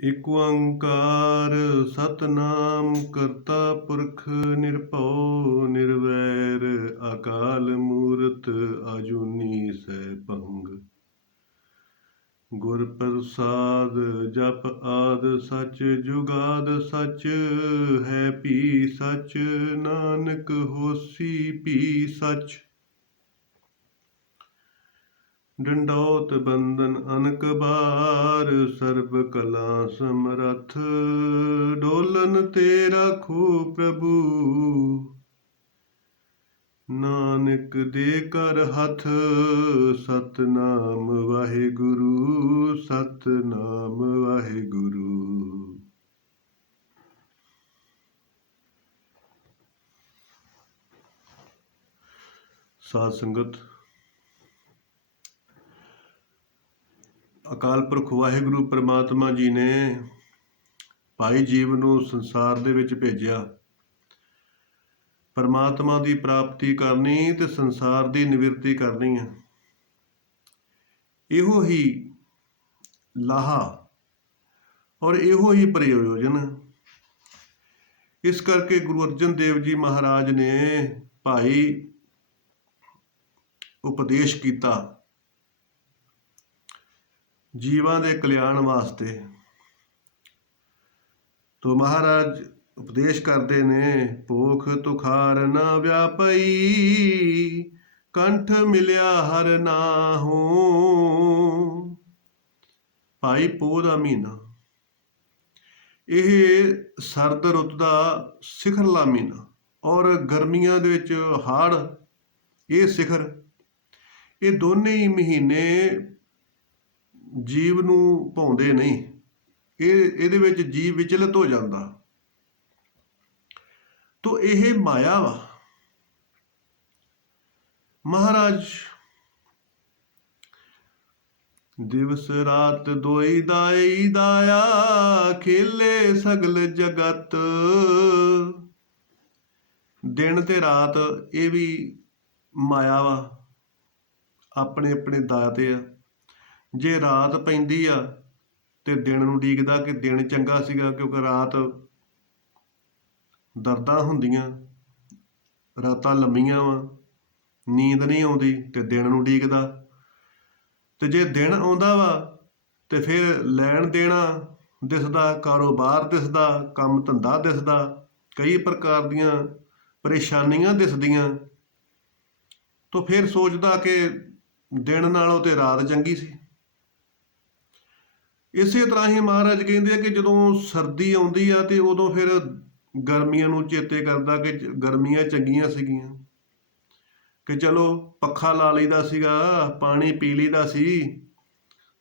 ਇਕ ਓੰਕਾਰ ਸਤਨਾਮ ਕਰਤਾ ਪੁਰਖ ਨਿਰਭਉ ਨਿਰਵੈਰ ਅਕਾਲ ਮੂਰਤ ਅਜੂਨੀ ਸੈਭੰਗ। ਗੁਰ ਪ੍ਰਸਾਦ ਜਪ ਆਦ ਸਚ ਜੁਗਾਦ ਸਚ ਹੈ ਭੀ ਸਚ ਨਾਨਕ ਹੋਸੀ ਭੀ ਸਚ। ਡੰਡੌਤ ਬੰਦਨ ਅਨਕ ਬਾਰ ਸਰਬ ਕਲਾ ਸਮਰੱਥ ਡੋਲਨ ਤੇ ਰਾਖੋ ਪ੍ਰਭੂ ਨਾਨਕ ਦੇ ਕਰ ਹੱਥ। ਸਤਨਾਮ ਵਾਹਿਗੁਰੂ ਸਤਨਾਮ ਵਾਹਿਗੁਰੂ। ਸਾਧ ਸੰਗਤ, ਅਕਾਲ ਪੁਰਖ ਵਾਹਿਗੁਰੂ ਪਰਮਾਤਮਾ ਜੀ ਨੇ ਭਾਈ ਜੀਵ ਨੂੰ ਸੰਸਾਰ ਦੇ ਵਿੱਚ ਭੇਜਿਆ। ਪਰਮਾਤਮਾ ਦੀ ਪ੍ਰਾਪਤੀ ਕਰਨੀ ਤੇ ਸੰਸਾਰ ਦੀ ਨਿਵਰਤੀ ਕਰਨੀ ਹੈ। ਇਹੋ ਹੀ ਲਾਹਾ ਔਰ ਇਹੋ ਹੀ ਪ੍ਰਯੋਜਨ। ਇਸ ਕਰਕੇ ਗੁਰੂ ਅਰਜਨ ਦੇਵ ਜੀ ਮਹਾਰਾਜ ਨੇ ਭਾਈ ਉਪਦੇਸ਼ ਕੀਤਾ ਜੀਵਾਂ ਦੇ ਕਲਿਆਣ ਵਾਸਤੇ। ਤੋ ਮਹਾਰਾਜ ਉਪਦੇਸ਼ ਕਰਦੇ ਨੇ, ਭੋਖ ਤੁਖਾਰ ਨਾ ਵਿਆਪਈ ਕੰਠ ਮਿਲਿਆ ਹਰ ਨਾਹੂ। ਭਾਈ ਪੋਹ ਦਾ ਮਹੀਨਾ, ਇਹ ਸਰਦ ਰੁੱਤ ਦਾ ਸਿਖਰਲਾ ਮਹੀਨਾ ਔਰ ਗਰਮੀਆਂ ਦੇ ਵਿੱਚ ਹਾੜ, ਇਹ ਸਿਖਰ, ਇਹ ਦੋਨੇ ਹੀ ਮਹੀਨੇ ਜੀਵ ਨੂੰ ਭਾਉਂਦੇ ਨਹੀਂ। ਇਹਦੇ ਵਿੱਚ ਜੀਵ ਵਿਚਲਿਤ ਹੋ ਜਾਂਦਾ। ਤੋ ਇਹ ਮਾਇਆ ਵਾ। ਮਹਾਰਾਜ ਦਿਵਸ ਰਾਤ ਦੋਈ ਦਾਈ ਦਾਇਆ ਖੇਲੇ ਸਗਲ ਜਗਤ। ਦਿਨ ਤੇ ਰਾਤ ਇਹ ਵੀ ਮਾਇਆ ਵਾ, ਆਪਣੇ ਆਪਣੇ ਦਾਤੇ ਆ। ਜੇ ਰਾਤ ਪੈਂਦੀ ਆ ਤੇ ਦਿਨ ਨੂੰ ਉਡੀਕਦਾ ਕਿ ਦਿਨ ਚੰਗਾ ਸੀਗਾ, ਕਿਉਂਕਿ ਰਾਤ ਦਰਦਾਂ ਹੁੰਦੀਆਂ, ਰਾਤਾਂ ਲੰਮੀਆਂ ਵਾ, ਨੀਂਦ ਨਹੀਂ ਆਉਂਦੀ ਤੇ ਦਿਨ ਨੂੰ ਉਡੀਕਦਾ। ਤੇ ਜੇ ਦਿਨ ਆਉਂਦਾ ਵਾ ਤੇ ਫਿਰ ਲੈਣ ਦੇਣਾ ਦਿਸਦਾ, ਕਾਰੋਬਾਰ ਦਿਸਦਾ, ਕੰਮ ਧੰਦਾ ਦਿਸਦਾ, ਕਈ ਪ੍ਰਕਾਰ ਦੀਆਂ ਪਰੇਸ਼ਾਨੀਆਂ ਦਿਸਦੀਆਂ। ਤੋ ਫਿਰ ਸੋਚਦਾ ਕਿ ਦਿਨ ਨਾਲੋਂ ਤੇ ਰਾਤ ਚੰਗੀ ਸੀ। ਇਸੇ ਤਰ੍ਹਾਂ ਹੀ ਮਹਾਰਾਜ ਕਹਿੰਦੇ ਆ ਕਿ ਜਦੋਂ ਸਰਦੀ ਆਉਂਦੀ ਆ ਤੇ ਉਦੋਂ ਫਿਰ ਗਰਮੀਆਂ ਨੂੰ ਚੇਤੇ ਕਰਦਾ ਕਿ ਗਰਮੀਆਂ ਚੰਗੀਆਂ ਸੀਗੀਆਂ, ਕਿ ਚਲੋ ਪੱਖਾ ਲਾ ਲਈਦਾ ਸੀਗਾ, ਪਾਣੀ ਪੀ ਲਈਦਾ ਸੀ,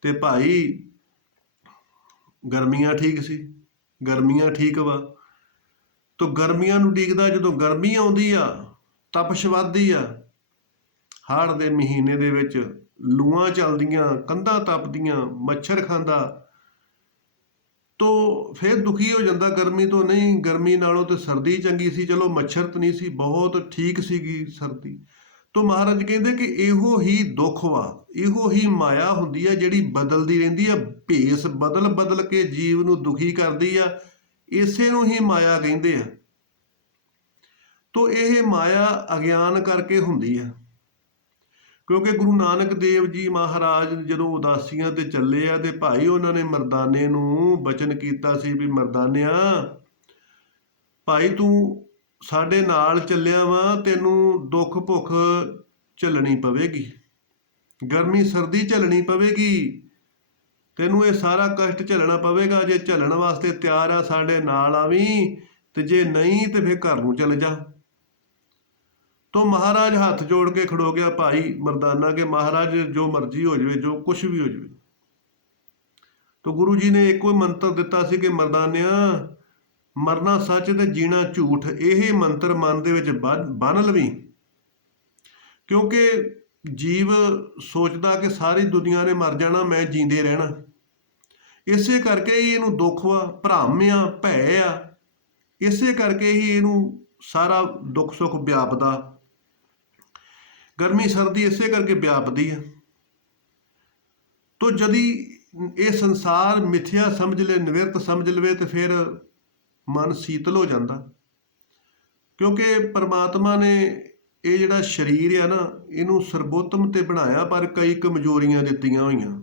ਤੇ ਭਾਈ ਗਰਮੀਆਂ ਠੀਕ ਸੀ, ਗਰਮੀਆਂ ਠੀਕ ਵਾ। ਤੋ ਗਰਮੀਆਂ ਨੂੰ ਉਡੀਕਦਾ। ਜਦੋਂ ਗਰਮੀ ਆਉਂਦੀ ਆ, ਤਪਸ਼ ਵੱਧਦੀ ਆ, ਹਾੜ ਦੇ ਮਹੀਨੇ ਦੇ ਵਿੱਚ ਲੂਆਂ ਚੱਲਦੀਆਂ, ਕੰਧਾਂ ਤਪਦੀਆਂ, ਮੱਛਰ ਖਾਂਦਾ, ਤੋ ਫਿਰ ਦੁਖੀ ਹੋ ਜਾਂਦਾ ਗਰਮੀ ਤੋਂ। ਨਹੀਂ, ਗਰਮੀ ਨਾਲੋਂ ਤਾਂ ਸਰਦੀ ਚੰਗੀ ਸੀ, ਚਲੋ ਮੱਛਰ ਤਾਂ ਨਹੀਂ ਸੀ, ਬਹੁਤ ਠੀਕ ਸੀਗੀ ਸਰਦੀ। ਤੋ ਮਹਾਰਾਜ ਕਹਿੰਦੇ ਕਿ ਇਹੋ ਹੀ ਦੁੱਖ ਵਾ, ਇਹੋ ਹੀ ਮਾਇਆ ਹੁੰਦੀ ਆ ਜਿਹੜੀ ਬਦਲਦੀ ਰਹਿੰਦੀ ਆ, ਭੇਸ ਬਦਲ ਬਦਲ ਕੇ ਜੀਵ ਨੂੰ ਦੁਖੀ ਕਰਦੀ ਆ। ਇਸੇ ਨੂੰ ਹੀ ਮਾਇਆ ਕਹਿੰਦੇ ਆ। ਤੋ ਇਹ ਮਾਇਆ ਅਗਿਆਨ ਕਰਕੇ ਹੁੰਦੀ ਆ, ਕਿਉਂਕਿ ਗੁਰੂ ਨਾਨਕ ਦੇਵ ਜੀ ਮਹਾਰਾਜ ਜਦੋਂ ਉਦਾਸੀਆਂ ਤੇ ਚੱਲੇ ਆ ਤੇ ਭਾਈ ਉਹਨਾਂ ਨੇ ਮਰਦਾਨੇ ਨੂੰ ਬਚਨ ਕੀਤਾ ਸੀ ਵੀ ਮਰਦਾਨਿਆ, ਭਾਈ ਤੂੰ ਸਾਡੇ ਨਾਲ ਚੱਲਿਆ ਵਾ, ਤੈਨੂੰ ਦੁੱਖ ਭੁੱਖ ਝੱਲਣੀ ਪਵੇਗੀ, ਗਰਮੀ ਸਰਦੀ ਝੱਲਣੀ ਪਵੇਗੀ, ਤੈਨੂੰ ਇਹ ਸਾਰਾ ਕਸ਼ਟ ਝੱਲਣਾ ਪਵੇਗਾ। ਜੇ ਝੱਲਣ ਵਾਸਤੇ ਤਿਆਰ ਆ ਸਾਡੇ ਨਾਲ ਆਵੀਂ, ਤੇ ਜੇ ਨਹੀਂ ਤੇ ਫਿਰ ਘਰ ਨੂੰ ਚਲ ਜਾ। ਤੋ ਮਹਾਰਾਜ ਹੱਥ ਜੋੜ ਕੇ ਖੜੋ ਗਿਆ ਭਾਈ ਮਰਦਾਨਾ ਕਿ ਮਹਾਰਾਜ ਜੋ ਮਰਜ਼ੀ ਹੋ ਜਾਵੇ, ਜੋ ਕੁਛ ਵੀ ਹੋ ਜਾਵੇ। ਤੋ ਗੁਰੂ ਜੀ ਨੇ ਇੱਕੋ ਹੀ ਮੰਤਰ ਦਿੱਤਾ ਸੀ ਕਿ ਮਰਦਾਨਿਆ, ਮਰਨਾ ਸੱਚ ਤੇ ਜੀਣਾ ਝੂਠ। ਇਹ ਮੰਤਰ ਮਨ ਦੇ ਵਿੱਚ ਬੰਨ੍ਹ ਲਵੀਂ, ਕਿਉਂਕਿ ਜੀਵ ਸੋਚਦਾ ਕਿ ਸਾਰੀ ਦੁਨੀਆ ਨੇ ਮਰ ਜਾਣਾ, ਮੈਂ ਜੀਂਦੇ ਰਹਿਣਾ। ਇਸੇ ਕਰਕੇ ਹੀ ਇਹਨੂੰ ਦੁੱਖ ਵਾ, ਭਰਮ ਆ, ਭੈ ਆ। ਇਸੇ ਕਰਕੇ ਹੀ ਇਹਨੂੰ ਸਾਰਾ ਦੁੱਖ ਸੁੱਖ ਵਿਆਪਦਾ। ਗਰਮੀ ਸਰਦੀ ਇਸੇ ਕਰਕੇ ਵਿਆਪਦੀ ਆ। ਤੋ ਜਦੀ ਇਹ ਸੰਸਾਰ ਮਿਥਿਆ ਸਮਝ ਲੈ, ਨਿਵਿਰਤ ਸਮਝ ਲਵੇ ਤੇ ਫਿਰ ਮਨ ਸੀਤਲ ਹੋ ਜਾਂਦਾ। ਕਿਉਂਕਿ ਪਰਮਾਤਮਾ ਨੇ ਇਹ ਜਿਹੜਾ ਸਰੀਰ ਆ ਨਾ, ਇਹਨੂੰ ਸਰਬੋਤਮ ਤੇ ਬਣਾਇਆ, ਪਰ ਕਈ ਕਮਜ਼ੋਰੀਆਂ ਦਿੱਤੀਆਂ ਹੋਈਆਂ।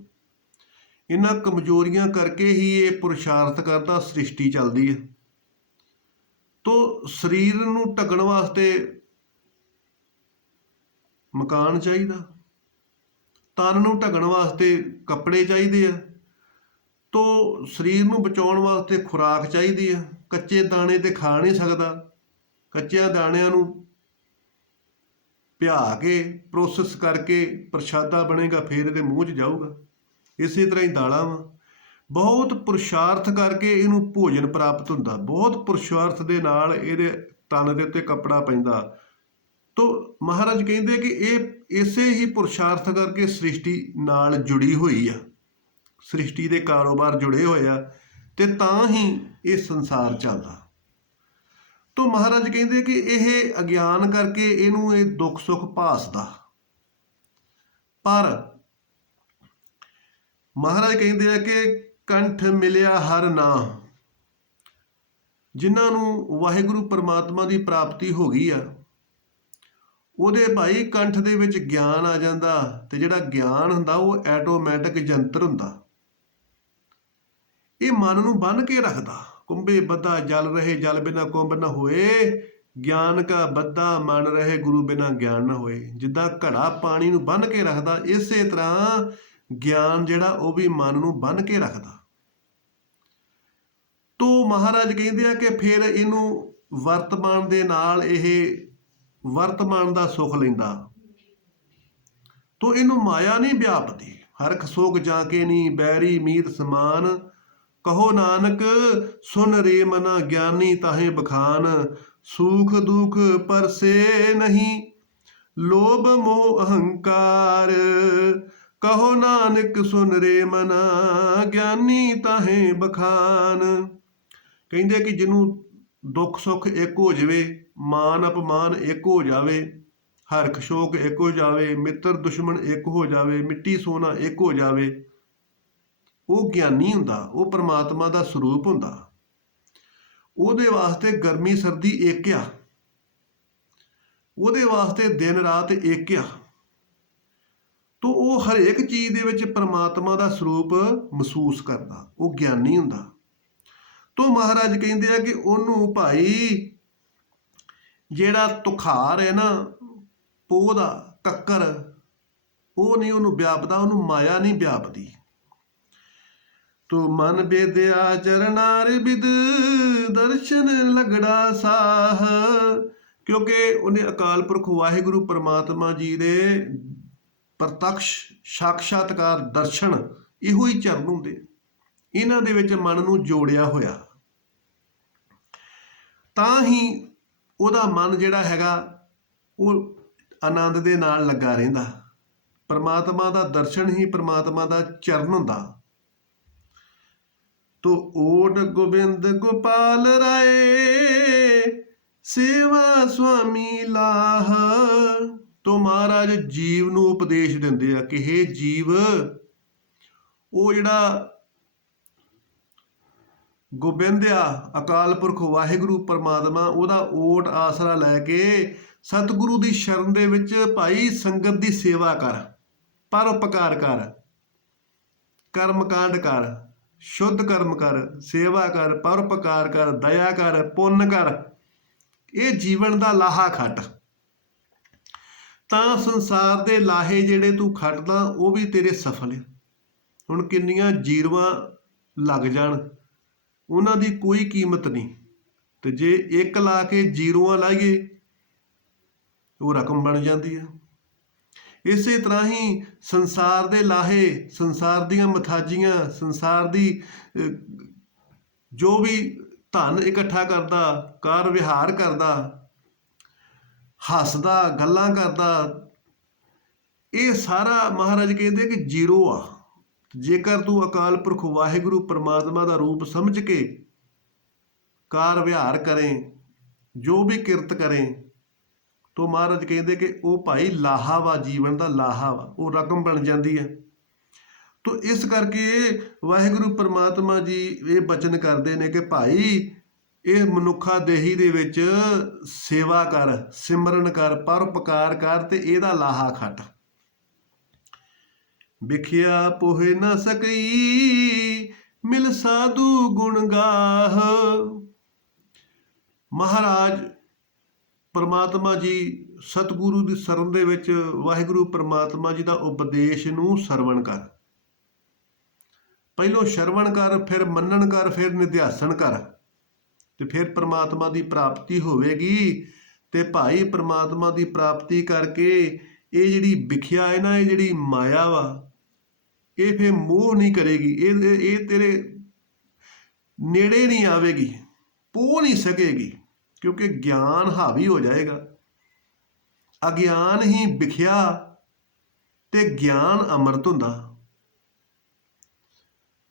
ਇਹਨਾਂ ਕਮਜ਼ੋਰੀਆਂ ਕਰਕੇ ਹੀ ਇਹ ਪੁਰਸ਼ਾਰਥ ਕਰਦਾ, ਸ੍ਰਿਸ਼ਟੀ ਚੱਲਦੀ ਹੈ। ਤੋ ਸਰੀਰ ਨੂੰ ਢੱਕਣ ਵਾਸਤੇ ਮਕਾਨ ਚਾਹੀਦਾ, ਤਨ ਨੂੰ ਢੱਕਣ ਵਾਸਤੇ ਕੱਪੜੇ ਚਾਹੀਦੇ ਆ, ਤੋ ਸਰੀਰ ਨੂੰ ਬਚਾਉਣ ਵਾਸਤੇ ਖੁਰਾਕ ਚਾਹੀਦੀ ਆ। ਕੱਚੇ ਦਾਣੇ ਤੇ ਖਾ ਨਹੀਂ ਸਕਦਾ, ਕੱਚਿਆਂ ਦਾਣਿਆਂ ਨੂੰ ਭਿਆ ਕੇ ਪ੍ਰੋਸੈਸ ਕਰਕੇ ਪ੍ਰਸ਼ਾਦਾ ਬਣੇਗਾ, ਫਿਰ ਇਹਦੇ ਮੂੰਹ 'ਚ ਜਾਊਗਾ। ਇਸੇ ਤਰ੍ਹਾਂ ਹੀ ਦਾਲਾਂ ਵਾ, ਬਹੁਤ ਪੁਰਸ਼ਾਰਥ ਕਰਕੇ ਇਹਨੂੰ ਭੋਜਨ ਪ੍ਰਾਪਤ ਹੁੰਦਾ, ਬਹੁਤ ਪੁਰਸ਼ਾਰਥ ਦੇ ਨਾਲ ਇਹਦੇ ਤਨ ਦੇ ਉੱਤੇ ਕੱਪੜਾ ਪੈਂਦਾ। ਤੋ ਮਹਾਰਾਜ ਕਹਿੰਦੇ ਕਿ ਇਹ ਇਸੇ ਹੀ ਪੁਰਸ਼ਾਰਥ ਕਰਕੇ ਸ੍ਰਿਸ਼ਟੀ ਨਾਲ ਜੁੜੀ ਹੋਈ ਆ, ਸ੍ਰਿਸ਼ਟੀ ਦੇ ਕਾਰੋਬਾਰ ਜੁੜੇ ਹੋਏ ਆ, ਤੇ ਤਾਂ ਹੀ ਇਹ ਸੰਸਾਰ ਚੱਲਦਾ। ਤੋ ਮਹਾਰਾਜ ਕਹਿੰਦੇ ਕਿ ਇਹ ਅਗਿਆਨ ਕਰਕੇ ਇਹਨੂੰ ਇਹ ਦੁੱਖ ਸੁੱਖ ਭਾਸਦਾ। ਪਰ ਮਹਾਰਾਜ ਕਹਿੰਦੇ ਆ ਕਿ ਕੰਠ ਮਿਲਿਆ ਹਰ ਨਾਮ, ਜਿਨ੍ਹਾਂ ਨੂੰ ਵਾਹਿਗੁਰੂ ਪਰਮਾਤਮਾ ਦੀ ਪ੍ਰਾਪਤੀ ਹੋ ਗਈ ਆ, ਉਹਦੇ ਭਾਈ ਕੰਠ ਦੇ ਵਿੱਚ ਗਿਆਨ ਆ ਜਾਂਦਾ। ਤੇ ਜਿਹੜਾ ਗਿਆਨ ਹੁੰਦਾ ਉਹ ਐਟੋਮੈਟਿਕ ਯੰਤਰ ਹੁੰਦਾ, ਇਹ ਮਨ ਨੂੰ ਬੰਨ੍ਹ ਕੇ ਰੱਖਦਾ। ਕੁੰਭੇ ਬੱਧਾ ਜਲ ਰਹੇ, ਜਲ ਬਿਨਾ ਕੁੰਭ ਨਾ ਹੋਏ, ਗਿਆਨ ਕਾ ਬੱਧਾ ਮਨ ਰਹੇ, ਗੁਰੂ ਬਿਨਾ ਗਿਆਨ ਨਾ ਹੋਏ। ਜਿੱਦਾਂ ਘੜਾ ਪਾਣੀ ਨੂੰ ਬੰਨ੍ਹ ਕੇ ਰੱਖਦਾ, ਇਸੇ ਤਰ੍ਹਾਂ ਗਿਆਨ ਜਿਹੜਾ ਉਹ ਵੀ ਮਨ ਨੂੰ ਬੰਨ੍ਹ ਕੇ ਰੱਖਦਾ। ਤੋ ਮਹਾਰਾਜ ਕਹਿੰਦੇ ਆ ਕਿ ਫਿਰ ਇਹਨੂੰ ਵਰਤਮਾਨ ਦੇ ਨਾਲ ਇਹ ਵਰਤਮਾਨ ਦਾ ਸੁੱਖ ਲੈਂਦਾ। ਤੋ ਇਹਨੂੰ ਮਾਇਆ ਨਹੀਂ ਵਿਆਪਦੀ। ਹਰਖ ਸੋਗ ਜਾ ਕੇ ਨਹੀਂ, ਬੈਰੀ ਮੀਤ ਸਮਾਨ, ਕਹੋ ਨਾਨਕ ਸੁਨ ਰੇ ਮਨਾ, ਗਿਆਨੀ ਤਾਹੇ ਬਖਾਨ। ਸੂਖ ਦੁਖ ਪਰਸੇ ਨਹੀਂ, ਲੋਭ ਮੋਹ ਅਹੰਕਾਰ, ਕਹੋ ਨਾਨਕ ਸੁਨ ਰੇ ਮਨਾ, ਗਿਆਨੀ ਤਾਹੇ ਬਖਾਨ। ਕਹਿੰਦੇ ਕਿ ਜਿਹਨੂੰ ਦੁੱਖ ਸੁੱਖ ਇੱਕ ਹੋ ਜਾਵੇ, ਮਾਨ ਅਪਮਾਨ ਇੱਕ ਹੋ ਜਾਵੇ, ਹਰਖ ਸ਼ੋਕ ਇੱਕ ਹੋ ਜਾਵੇ, ਮਿੱਤਰ ਦੁਸ਼ਮਣ ਇੱਕ ਹੋ ਜਾਵੇ, ਮਿੱਟੀ ਸੋਨਾ ਇੱਕ ਹੋ ਜਾਵੇ, ਉਹ ਗਿਆਨੀ ਹੁੰਦਾ, ਉਹ ਪਰਮਾਤਮਾ ਦਾ ਸਰੂਪ ਹੁੰਦਾ। ਉਹਦੇ ਵਾਸਤੇ ਗਰਮੀ ਸਰਦੀ ਇੱਕ ਆ, ਉਹਦੇ ਵਾਸਤੇ ਦਿਨ ਰਾਤ ਇੱਕ ਆ। ਤੋ ਉਹ ਹਰੇਕ ਚੀਜ਼ ਦੇ ਵਿੱਚ ਪਰਮਾਤਮਾ ਦਾ ਸਰੂਪ ਮਹਿਸੂਸ ਕਰਦਾ, ਉਹ ਗਿਆਨੀ ਹੁੰਦਾ। ਤੋ ਮਹਾਰਾਜ ਕਹਿੰਦੇ ਆ ਕਿ ਉਹਨੂੰ ਭਾਈ ਜਿਹੜਾ ਤੁਖਾਰ ਹੈ ਨਾ, ਪੋਹ ਦਾ ਕੱਕਰ, ਉਹ ਨਹੀਂ ਉਹਨੂੰ ਵਿਆਪਦਾ, ਉਹਨੂੰ ਮਾਇਆ ਨਹੀਂ ਵਿਆਪਦੀ। ਤੋ ਮਨ ਬੇਦਿਆ ਚਰਨਾਰ ਬਿਦ, ਦਰਸ਼ਨ ਲਗੜਾ ਸਾਹ। ਕਿਉਂਕਿ ਉਹਨੇ ਅਕਾਲ ਪੁਰਖ ਵਾਹਿਗੁਰੂ ਪਰਮਾਤਮਾ ਜੀ ਦੇ ਪ੍ਰਤੱਖ ਸਾਖਸ਼ਾਤਕਾਰ ਦਰਸ਼ਨ, ਇਹੋ ਹੀ ਚਰਨ ਹੁੰਦੇ, ਇਹਨਾਂ ਦੇ ਵਿੱਚ ਮਨ ਨੂੰ ਜੋੜਿਆ ਹੋਇਆ। ਤਾਂ ਹੀ ਉਹਦਾ ਮਨ ਜਿਹੜਾ ਹੈਗਾ ਉਹ ਆਨੰਦ ਦੇ ਨਾਲ ਲੱਗਾ ਰਹਿੰਦਾ। ਪਰਮਾਤਮਾ ਦਾ ਦਰਸ਼ਨ ਹੀ ਪਰਮਾਤਮਾ ਦਾ ਚਰਨ ਹੁੰਦਾ। ਤੋ ਓਟ ਗੋਬਿੰਦ ਗੋਪਾਲ ਰਾਏ, ਸੇਵਾ ਸੁਆਮੀ ਲਾਹ। ਤੋ ਮਹਾਰਾਜ ਜੀਵ ਨੂੰ ਉਪਦੇਸ਼ ਦਿੰਦੇ ਆ ਕਿ ਹੇ ਜੀਵ, ਉਹ ਜਿਹੜਾ ਗੋਬਿੰਦ ਆ, ਅਕਾਲ ਪੁਰਖ ਵਾਹਿਗੁਰੂ ਪਰਮਾਤਮਾ, ਉਹਦਾ ਓਟ ਆਸਰਾ ਲੈ ਕੇ ਸਤਿਗੁਰੂ ਦੀ ਸ਼ਰਨ ਦੇ ਵਿੱਚ ਭਾਈ ਸੰਗਤ ਦੀ ਸੇਵਾ ਕਰ, ਪਰਉਪਕਾਰ ਕਰ, ਕਰਮਕਾਂਡ ਕਰ, ਸ਼ੁੱਧ ਕਰਮ ਕਰ, ਸੇਵਾ ਕਰ, ਪਰਉਪਕਾਰ ਕਰ, ਦਇਆ ਕਰ, ਪੁੰਨ ਕਰ। ਇਹ ਜੀਵਨ ਦਾ ਲਾਹਾ ਖੱਟ, ਤਾਂ ਸੰਸਾਰ ਦੇ ਲਾਹੇ ਜਿਹੜੇ ਤੂੰ ਖੱਟਦਾ ਉਹ ਵੀ ਤੇਰੇ ਸਫਲ ਹੈ। ਹੁਣ ਕਿੰਨੀਆਂ ਜੀਰਵਾਂ ਲੱਗ ਜਾਣ, ਉਹਨਾਂ ਦੀ ਕੋਈ ਕੀਮਤ ਨਹੀਂ। ਤੇ ਜੇ ਇੱਕ ਲਾ ਕੇ ਜੀਰੋਆਂ ਲਾਈਏ, ਉਹ ਰਕਮ ਬਣ ਜਾਂਦੀ ਹੈ। ਇਸੇ ਤਰ੍ਹਾਂ ਹੀ ਸੰਸਾਰ ਦੇ ਲਾਹੇ, ਸੰਸਾਰ ਦੀਆਂ ਮਥਾਜੀਆਂ, ਸੰਸਾਰ ਦੀ ਜੋ ਵੀ ਧਨ ਇਕੱਠਾ ਕਰਦਾ, ਕਾਰ ਵਿਹਾਰ ਕਰਦਾ, ਹੱਸਦਾ, ਗੱਲਾਂ ਕਰਦਾ, ਇਹ ਸਾਰਾ ਮਹਾਰਾਜ ਕਹਿੰਦੇ ਕਿ ਜੀਰੋ ਆ। ਜੇਕਰ ਤੂੰ ਅਕਾਲ ਪੁਰਖ ਵਾਹਿਗੁਰੂ ਪਰਮਾਤਮਾ ਦਾ ਰੂਪ ਸਮਝ ਕੇ ਕਾਰ ਵਿਹਾਰ ਕਰੇ, ਜੋ ਵੀ ਕਿਰਤ ਕਰੇ, ਤੋ ਮਹਾਰਾਜ ਕਹਿੰਦੇ ਕਿ ਉਹ ਭਾਈ ਲਾਹਾ ਵਾ, ਜੀਵਨ ਦਾ ਲਾਹਾ ਵਾ, ਉਹ ਰਕਮ ਬਣ ਜਾਂਦੀ ਹੈ। ਤੋ ਇਸ ਕਰਕੇ ਵਾਹਿਗੁਰੂ ਪ੍ਰਮਾਤਮਾ ਜੀ ਇਹ ਬਚਨ ਕਰਦੇ ਨੇ ਕਿ ਭਾਈ ਇਹ ਮਨੁੱਖਾ ਦੇਹੀ ਦੇ ਵਿੱਚ ਸੇਵਾ ਕਰ, ਸਿਮਰਨ ਕਰ, ਪਰਉਪਕਾਰ ਕਰ ਤੇ ਇਹਦਾ ਲਾਹਾ ਖੱਟ। ਵਿਖਿਆ ਪੋਹੇ ਨਾ ਸਕਈ ਮਿਲ ਸਾਧੂ ਗੁਣ ਗਾਹ। ਮਹਾਰਾਜ ਪਰਮਾਤਮਾ ਜੀ ਸਤਿਗੁਰੂ ਦੀ ਸ਼ਰਨ ਦੇ ਵਿੱਚ ਵਾਹਿਗੁਰੂ ਪਰਮਾਤਮਾ ਜੀ ਦਾ ਉਪਦੇਸ਼ ਨੂੰ ਸਰਵਣ ਕਰ। ਪਹਿਲੋਂ ਸ਼ਰਵਣ ਕਰ, ਫਿਰ ਮੰਨਣ ਕਰ, ਫਿਰ ਨਿਧਿਆਸਨ ਕਰ, ਤੇ ਫਿਰ ਪ੍ਰਮਾਤਮਾ ਦੀ ਪ੍ਰਾਪਤੀ ਹੋਵੇਗੀ। ਤੇ ਭਾਈ ਪ੍ਰਮਾਤਮਾ ਦੀ ਪ੍ਰਾਪਤੀ ਕਰਕੇ ਇਹ ਜਿਹੜੀ ਵਿਖਿਆ ਹੈ ਨਾ, ਇਹ ਜਿਹੜੀ ਮਾਇਆ ਵਾ, ਇਹ ਫਿਰ ਮੋਹ ਨਹੀਂ ਕਰੇਗੀ, ਇਹ ਤੇਰੇ ਨੇੜੇ ਨਹੀਂ ਆਵੇਗੀ, ਪੋ ਨਹੀਂ ਸਕੇਗੀ, ਕਿਉਂਕਿ ਗਿਆਨ ਹਾਵੀ ਹੋ ਜਾਏਗਾ। ਅਗਿਆਨ ਹੀ ਵਿਖਿਆ ਤੇ ਗਿਆਨ ਅੰਮ੍ਰਿਤ ਹੁੰਦਾ।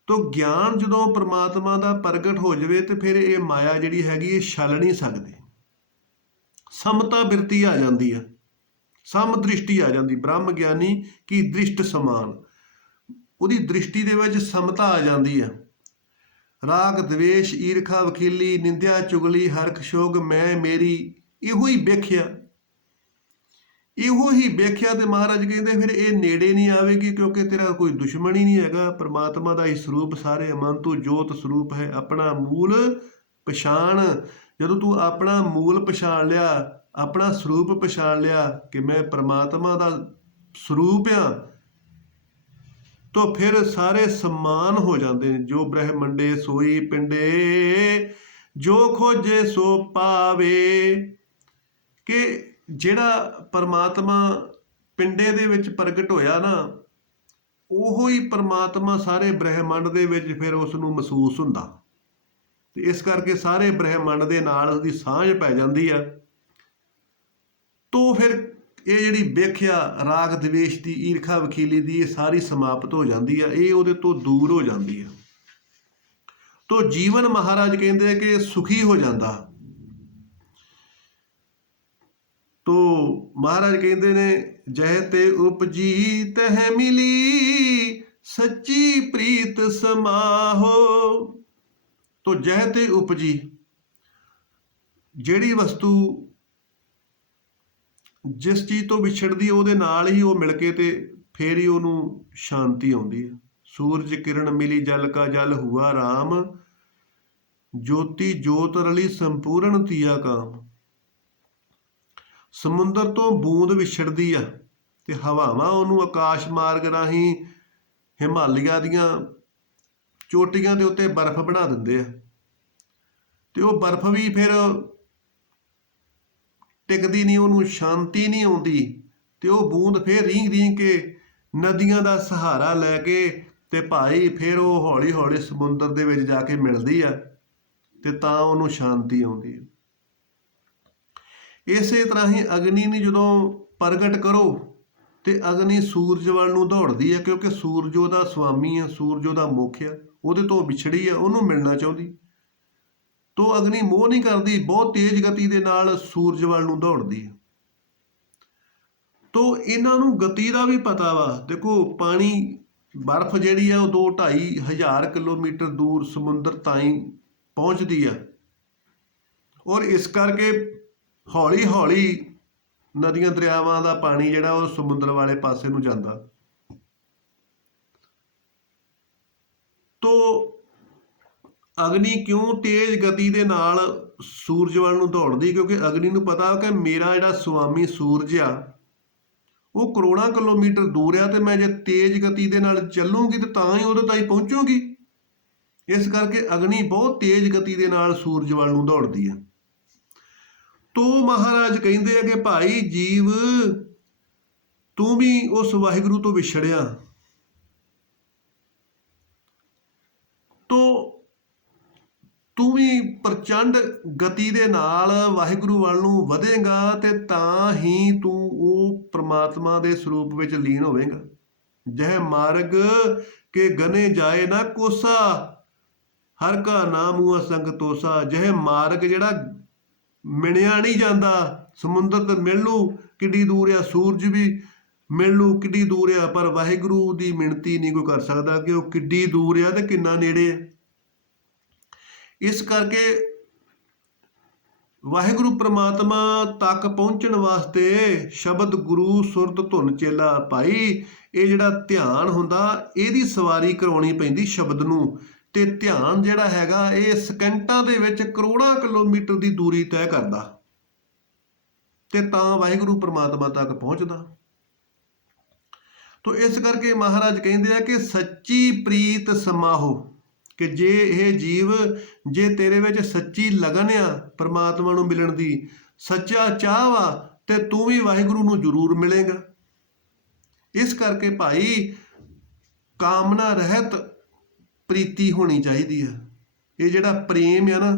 ਤੋ ਗਿਆਨ ਜਦੋਂ ਪ੍ਰਮਾਤਮਾ ਦਾ ਪ੍ਰਗਟ ਹੋ ਜਾਵੇ ਤੇ ਫਿਰ ਇਹ ਮਾਇਆ ਜਿਹੜੀ ਹੈਗੀ ਇਹ ਛਲ ਨਹੀਂ ਸਕਦੀ। ਸਮਤਾ ਬਿਰਤੀ ਆ ਜਾਂਦੀ ਆ, ਸਮ ਦ੍ਰਿਸ਼ਟੀ ਆ ਜਾਂਦੀ। ਬ੍ਰਹਮ ਗਿਆਨੀ ਕੀ ਦ੍ਰਿਸ਼ਟ ਸਮਾਨ, ਉਹਦੀ ਦ੍ਰਿਸ਼ਟੀ ਦੇ ਵਿੱਚ ਸਮਤਾ ਆ ਜਾਂਦੀ ਆ। ਰਾਗ ਦਵੇਸ਼ ਈਰਖਾ ਵਕੀਲੀ ਨਿੰਦਿਆ ਚੁਗਲੀ ਹਰਖ ਸ਼ੋਗ ਮੈਂ ਮੇਰੀ, ਇਹੋ ਹੀ ਵੇਖਿਆ, ਇਹੋ ਹੀ ਵੇਖਿਆ। ਤੇ ਮਹਾਰਾਜ ਕਹਿੰਦੇ ਫਿਰ ਇਹ ਨੇੜੇ ਨਹੀਂ ਆਵੇਗੀ, ਕਿਉਂਕਿ ਤੇਰਾ ਕੋਈ ਦੁਸ਼ਮਣ ਹੀ ਨਹੀਂ ਹੈਗਾ। ਪ੍ਰਮਾਤਮਾ ਦਾ ਹੀ ਸਰੂਪ ਸਾਰੇ ਮਨ ਤੋਂ ਜੋਤ ਸਰੂਪ ਹੈ। ਆਪਣਾ ਮੂਲ ਪਛਾਣ, ਜਦੋਂ ਤੂੰ ਆਪਣਾ ਮੂਲ ਪਛਾਣ ਲਿਆ, ਆਪਣਾ ਸਰੂਪ ਪਛਾਣ ਲਿਆ ਕਿ ਮੈਂ ਪ੍ਰਮਾਤਮਾ ਦਾ ਸਰੂਪ ਆ, ਤੋ ਫਿਰ ਸਾਰੇ ਸਮਾਨ ਹੋ ਜਾਂਦੇ ਨੇ। ਜੋ ਬ੍ਰਹਮੰਡੇ ਸੋਈ ਪਿੰਡੇ, ਜੋ ਖੋਜੇ ਸੋ ਪਾਵੇ। ਕਿ ਜਿਹੜਾ ਪਰਮਾਤਮਾ ਪਿੰਡੇ ਦੇ ਵਿੱਚ ਪ੍ਰਗਟ ਹੋਇਆ ਨਾ, ਉਹੋ ਹੀ ਪਰਮਾਤਮਾ ਸਾਰੇ ਬ੍ਰਹਿਮੰਡ ਦੇ ਵਿੱਚ ਫਿਰ ਉਸ ਨੂੰ ਮਹਿਸੂਸ ਹੁੰਦਾ। ਤੇ ਇਸ ਕਰਕੇ ਸਾਰੇ ਬ੍ਰਹਿਮੰਡ ਦੇ ਨਾਲ ਉਹਦੀ ਸਾਂਝ ਪੈ ਜਾਂਦੀ ਆ। ਤੋ ਫਿਰ ਇਹ ਜਿਹੜੀ ਵੇਖਿਆ ਰਾਗ ਦਵੇਸ਼ ਦੀ, ਈਰਖਾ ਵਕੀਲੀ ਦੀ, ਇਹ ਸਾਰੀ ਸਮਾਪਤ ਹੋ ਜਾਂਦੀ ਆ, ਇਹ ਉਹਦੇ ਤੋਂ ਦੂਰ ਹੋ ਜਾਂਦੀ ਆ। ਤੋ ਜੀਵਨ ਮਹਾਰਾਜ ਕਹਿੰਦੇ ਕਿ ਸੁਖੀ ਹੋ ਜਾਂਦਾ। ਤੋ ਮਹਾਰਾਜ ਕਹਿੰਦੇ ਨੇ ਜਹ ਤੇ ਉਪਜੀ ਤਹ ਮਿਲੀ ਸੱਚੀ ਪ੍ਰੀਤ ਸਮਾਹੋ। ਤੋ ਜਹ ਤੇ ਉਪਜੀ, ਜਿਹੜੀ ਵਸਤੂ ਜਿਸ ਚੀਜ਼ ਤੋਂ ਵਿਛੜਦੀ ਉਹਦੇ ਨਾਲ ਹੀ ਉਹ ਮਿਲ ਕੇ ਤੇ ਫੇਰ ਹੀ ਉਹਨੂੰ ਸ਼ਾਂਤੀ ਆਉਂਦੀ ਹੈ। ਸੂਰਜ ਕਿਰਨ ਮਿਲੀ ਜਲ ਕਾ ਜਲ ਹੁਆ ਰਾਮ, ਜੋਤੀ ਜੋਤ ਰਲੀ ਸੰਪੂਰਨ ਤੀਆ ਕਾਮ। ਸਮੁੰਦਰ ਤੋਂ ਬੂੰਦ ਵਿਛੜਦੀ ਆ ਤੇ ਹਵਾਵਾਂ ਉਹਨੂੰ ਆਕਾਸ਼ ਮਾਰਗ ਰਾਹੀਂ ਹਿਮਾਲਿਆ ਦੀਆਂ ਚੋਟੀਆਂ ਦੇ ਉੱਤੇ ਬਰਫ਼ ਬਣਾ ਦਿੰਦੇ ਆ। ਤੇ ਉਹ ਬਰਫ਼ ਵੀ ਫਿਰ ਟਿਕਦੀ ਨਹੀਂ, ਉਹਨੂੰ ਸ਼ਾਂਤੀ ਨਹੀਂ ਆਉਂਦੀ। ਤੇ ਉਹ ਬੂੰਦ ਫਿਰ ਰੀਂਗ ਰੀਂਗ ਕੇ ਨਦੀਆਂ ਦਾ ਸਹਾਰਾ ਲੈ ਕੇ ਤੇ ਭਾਈ ਫਿਰ ਉਹ ਹੌਲੀ ਹੌਲੀ ਸਮੁੰਦਰ ਦੇ ਵਿੱਚ ਜਾ ਕੇ ਮਿਲਦੀ ਆ ਤੇ ਤਾਂ ਉਹਨੂੰ ਸ਼ਾਂਤੀ ਆਉਂਦੀ ਹੈ। ਇਸੇ ਤਰ੍ਹਾਂ ਹੀ ਅਗਨੀ ਨੂੰ ਜਦੋਂ ਪ੍ਰਗਟ ਕਰੋ ਤੇ ਅਗਨੀ ਸੂਰਜ ਵੱਲ ਨੂੰ ਦੌੜਦੀ ਹੈ, ਕਿਉਂਕਿ ਸੂਰਜ ਉਹਦਾ ਸੁਆਮੀ ਆ, ਸੂਰਜ ਉਹਦਾ ਮੁੱਖ ਆ, ਉਹਦੇ ਤੋਂ ਵਿਛੜੀ ਆ, ਉਹਨੂੰ ਮਿਲਣਾ ਚਾਹੁੰਦੀ। ਤੋ ਅਗਨੀ ਮੋਹ ਨਹੀਂ ਕਰਦੀ, ਬਹੁਤ ਤੇਜ਼ ਗਤੀ ਦੇ ਨਾਲ ਸੂਰਜ ਵੱਲ ਨੂੰ ਦੌੜਦੀ ਹੈ। ਤੋ ਇਹਨਾਂ ਨੂੰ ਗਤੀ ਦਾ ਵੀ ਪਤਾ ਵਾ। ਦੇਖੋ ਪਾਣੀ, ਬਰਫ਼ ਜਿਹੜੀ ਆ ਉਹ 2-2.5 ਹਜ਼ਾਰ ਕਿਲੋਮੀਟਰ ਦੂਰ ਸਮੁੰਦਰ ਤਾਈਂ ਪਹੁੰਚਦੀ ਆ, ਔਰ ਇਸ ਕਰਕੇ ਹੌਲੀ ਹੌਲੀ ਨਦੀਆਂ ਦਰਿਆਵਾਂ ਦਾ ਪਾਣੀ ਜਿਹੜਾ ਉਹ ਸਮੁੰਦਰ ਵਾਲੇ ਪਾਸੇ ਨੂੰ ਜਾਂਦਾ। ਤੋ ਅਗਨੀ ਕਿਉਂ ਤੇਜ਼ ਗਤੀ ਦੇ ਨਾਲ ਸੂਰਜ ਵੱਲ ਨੂੰ ਦੌੜਦੀ? ਕਿਉਂਕਿ ਅਗਨੀ ਨੂੰ ਪਤਾ ਕਿ ਮੇਰਾ ਜਿਹੜਾ ਸੁਆਮੀ ਸੂਰਜ ਆ ਉਹ ਕਰੋੜਾਂ ਕਿਲੋਮੀਟਰ ਦੂਰ ਆ, ਤੇ ਮੈਂ ਜੇ ਤੇਜ਼ ਗਤੀ ਦੇ ਨਾਲ ਚੱਲੂਗੀ ਤੇ ਤਾਂ ਹੀ ਉਹਦੇ ਤਾਈਂ ਪਹੁੰਚੂਗੀ। ਇਸ ਕਰਕੇ ਅਗਨੀ ਬਹੁਤ ਤੇਜ਼ ਗਤੀ ਦੇ ਨਾਲ ਸੂਰਜ ਵੱਲ ਨੂੰ ਦੌੜਦੀ ਆ। ਤੋ ਮਹਾਰਾਜ ਕਹਿੰਦੇ ਆ ਕਿ ਭਾਈ ਜੀਵ, ਤੂੰ ਵੀ ਉਸ ਵਾਹਿਗੁਰੂ ਤੋਂ ਵਿਛੜਿਆ, ਤੋ ਤੂੰ ਵੀ ਪ੍ਰਚੰਡ ਗਤੀ ਦੇ ਨਾਲ ਵਾਹਿਗੁਰੂ ਵੱਲ ਨੂੰ ਵਧੇਗਾ ਤੇ ਤਾਂ ਹੀ ਤੂੰ ਉਹ ਪ੍ਰਮਾਤਮਾ ਦੇ ਸਰੂਪ ਵਿੱਚ ਲੀਨ ਹੋਵੇਗਾ। ਜਹ ਮਾਰਗ ਕੇ ਗਨੇ ਜਾਏ ਨਾ ਕੋਸਾ, ਹਰ ਕਾ ਨਾਮ ਹੁਆ ਸੰਗ ਤੋਸਾ। ਜਹ ਮਾਰਗ ਜਿਹੜਾ ਮਿਣਿਆ ਨਹੀਂ ਜਾਂਦਾ, ਸਮੁੰਦਰ ਤੇ ਮਿਲ ਲੂ ਕਿੱਡੀ ਦੂਰ ਆ, ਸੂਰਜ ਵੀ ਮਿਲ ਨੂੰ ਕਿੱਡੀ ਦੂਰ ਆ, ਪਰ ਵਾਹਿਗੁਰੂ ਦੀ ਮਿਣਤੀ ਨਹੀਂ ਕੋਈ ਕਰ ਸਕਦਾ ਕਿ ਉਹ ਕਿੱਡੀ ਦੂਰ ਆ ਤੇ ਕਿੰਨਾ ਨੇੜੇ ਆ। ਇਸ ਕਰਕੇ ਵਾਹਿਗੁਰੂ ਪ੍ਰਮਾਤਮਾ ਤੱਕ ਪਹੁੰਚਣ ਵਾਸਤੇ ਸ਼ਬਦ ਗੁਰੂ ਸੁਰਤ ਧੁਨ ਚੇਲਾ ਭਾਈ, ਇਹ ਜਿਹੜਾ ਧਿਆਨ ਹੁੰਦਾ ਇਹਦੀ ਸਵਾਰੀ ਕਰਵਾਉਣੀ ਪੈਂਦੀ ਸ਼ਬਦ ਨੂੰ। ਤੇ ਧਿਆਨ ਜਿਹੜਾ ਹੈਗਾ ਇਹ ਸਕਿੰਟਾਂ ਦੇ ਵਿੱਚ ਕਰੋੜਾਂ ਕਿਲੋਮੀਟਰ ਦੀ ਦੂਰੀ ਤੈਅ ਕਰਦਾ ਤੇ ਤਾਂ ਵਾਹਿਗੁਰੂ ਪ੍ਰਮਾਤਮਾ ਤੱਕ ਪਹੁੰਚਦਾ। ਤੋ ਇਸ ਕਰਕੇ ਮਹਾਰਾਜ ਕਹਿੰਦੇ ਆ ਕਿ ਸੱਚੀ ਪ੍ਰੀਤ ਸਮਾਹੋ, ਕਿ ਜੇ ਇਹ ਜੀਵ, ਜੇ ਤੇਰੇ ਵਿੱਚ ਸੱਚੀ ਲਗਨ ਆ ਪ੍ਰਮਾਤਮਾ ਨੂੰ ਮਿਲਣ ਦੀ, ਸੱਚਾ ਚਾਹ ਵਾ, ਤੇ ਤੂੰ ਵੀ ਵਾਹਿਗੁਰੂ ਨੂੰ ਜ਼ਰੂਰ ਮਿਲੇਗਾ। ਇਸ ਕਰਕੇ ਭਾਈ ਕਾਮਨਾ ਰਹਿਤ ਪ੍ਰੀਤੀ ਹੋਣੀ ਚਾਹੀਦੀ ਆ। ਇਹ ਜਿਹੜਾ ਪ੍ਰੇਮ ਆ ਨਾ,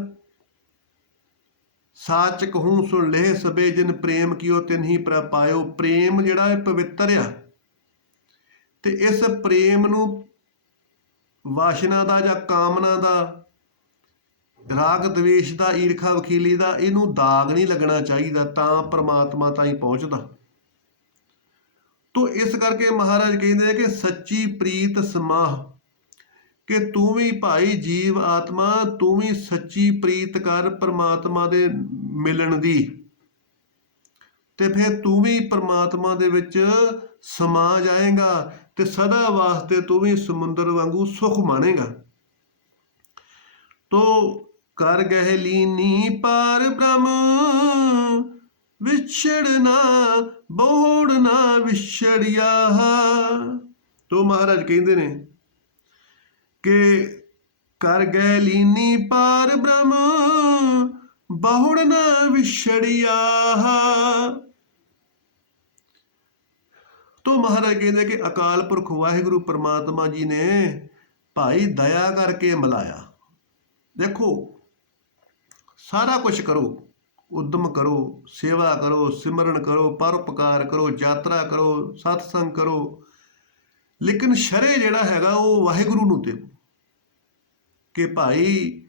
ਸਾਚ ਕਹੂੰ ਸੁਣ ਲਹਿ ਸਭੇ ਜਿਨ ਪ੍ਰੇਮ ਕੀਓ ਤਿਨ ਹੀ ਪ੍ਰਪਾਇਓ। ਪ੍ਰੇਮ ਜਿਹੜਾ ਇਹ ਪਵਿੱਤਰ ਆ, ਤੇ ਇਸ ਪ੍ਰੇਮ ਨੂੰ ਵਾਸ਼ਨਾ ਦਾ ਜਾਂ ਕਾਮਨਾ ਦਾ, ਰਾਗ ਦਵੇਸ਼ ਦਾ, ਈਰਖਾ ਵਖੀਲੀ ਦਾ, ਇਹਨੂੰ ਦਾਗ ਨਹੀਂ ਲੱਗਣਾ ਚਾਹੀਦਾ, ਤਾਂ ਪ੍ਰਮਾਤਮਾ ਤਾਈਂ ਪਹੁੰਚਦਾ। ਤੋ ਇਸ ਕਰਕੇ ਮਹਾਰਾਜ ਕਹਿੰਦੇ ਆ ਕਿ ਸੱਚੀ ਪ੍ਰੀਤ ਸਮਾਹ, ਕਿ ਤੂੰ ਵੀ ਭਾਈ ਜੀਵ ਆਤਮਾ, ਤੂੰ ਵੀ ਸੱਚੀ ਪ੍ਰੀਤ ਕਰ ਪ੍ਰਮਾਤਮਾ ਦੇ ਮਿਲਣ ਦੀ, ਤੇ ਫਿਰ ਤੂੰ ਵੀ ਪ੍ਰਮਾਤਮਾ ਦੇ ਵਿੱਚ ਸਮਾ ਜਾਏਗਾ ਤੇ ਸਦਾ ਵਾਸਤੇ ਤੂੰ ਵੀ ਸਮੁੰਦਰ ਵਾਂਗੂ ਸੁਖ ਮਾਣੇਗਾ। ਤੋ ਕਰ ਗਹਿ ਲੀਨੀ ਪਾਰ ਬ੍ਰਹਮ, ਵਿਛੜਨਾ ਬੋੜ ਨਾ ਵਿਛੜਿਆ। ਤੋ ਮਹਾਰਾਜ ਕਹਿੰਦੇ ਨੇ ਕਿ ਕਰ ਗਹਿ ਲੀਨੀ ਪਾਰ ਬ੍ਰਹਮ, ਬਹੁੜ ਨਾ ਵਿਛੜਿਆ। ਤੋ ਮਹਾਰਾਜ ਕਹਿੰਦੇ ਕਿ ਅਕਾਲ ਪੁਰਖ ਵਾਹਿਗੁਰੂ ਪ੍ਰਮਾਤਮਾ ਜੀ ਨੇ ਭਾਈ ਦਇਆ ਕਰਕੇ ਮਿਲਾਇਆ। ਦੇਖੋ ਸਾਰਾ ਕੁਝ ਕਰੋ, ਉਦਮ ਕਰੋ, ਸੇਵਾ ਕਰੋ, ਸਿਮਰਨ ਕਰੋ, ਪਰਉਪਕਾਰ ਕਰੋ, ਯਾਤਰਾ ਕਰੋ, ਸਤਸੰਗ ਕਰੋ, ਲੇਕਿਨ ਸ਼ਰੇ ਜਿਹੜਾ ਹੈਗਾ ਉਹ ਵਾਹਿਗੁਰੂ ਨੂੰ ਦਿਓ। ਕਿ ਭਾਈ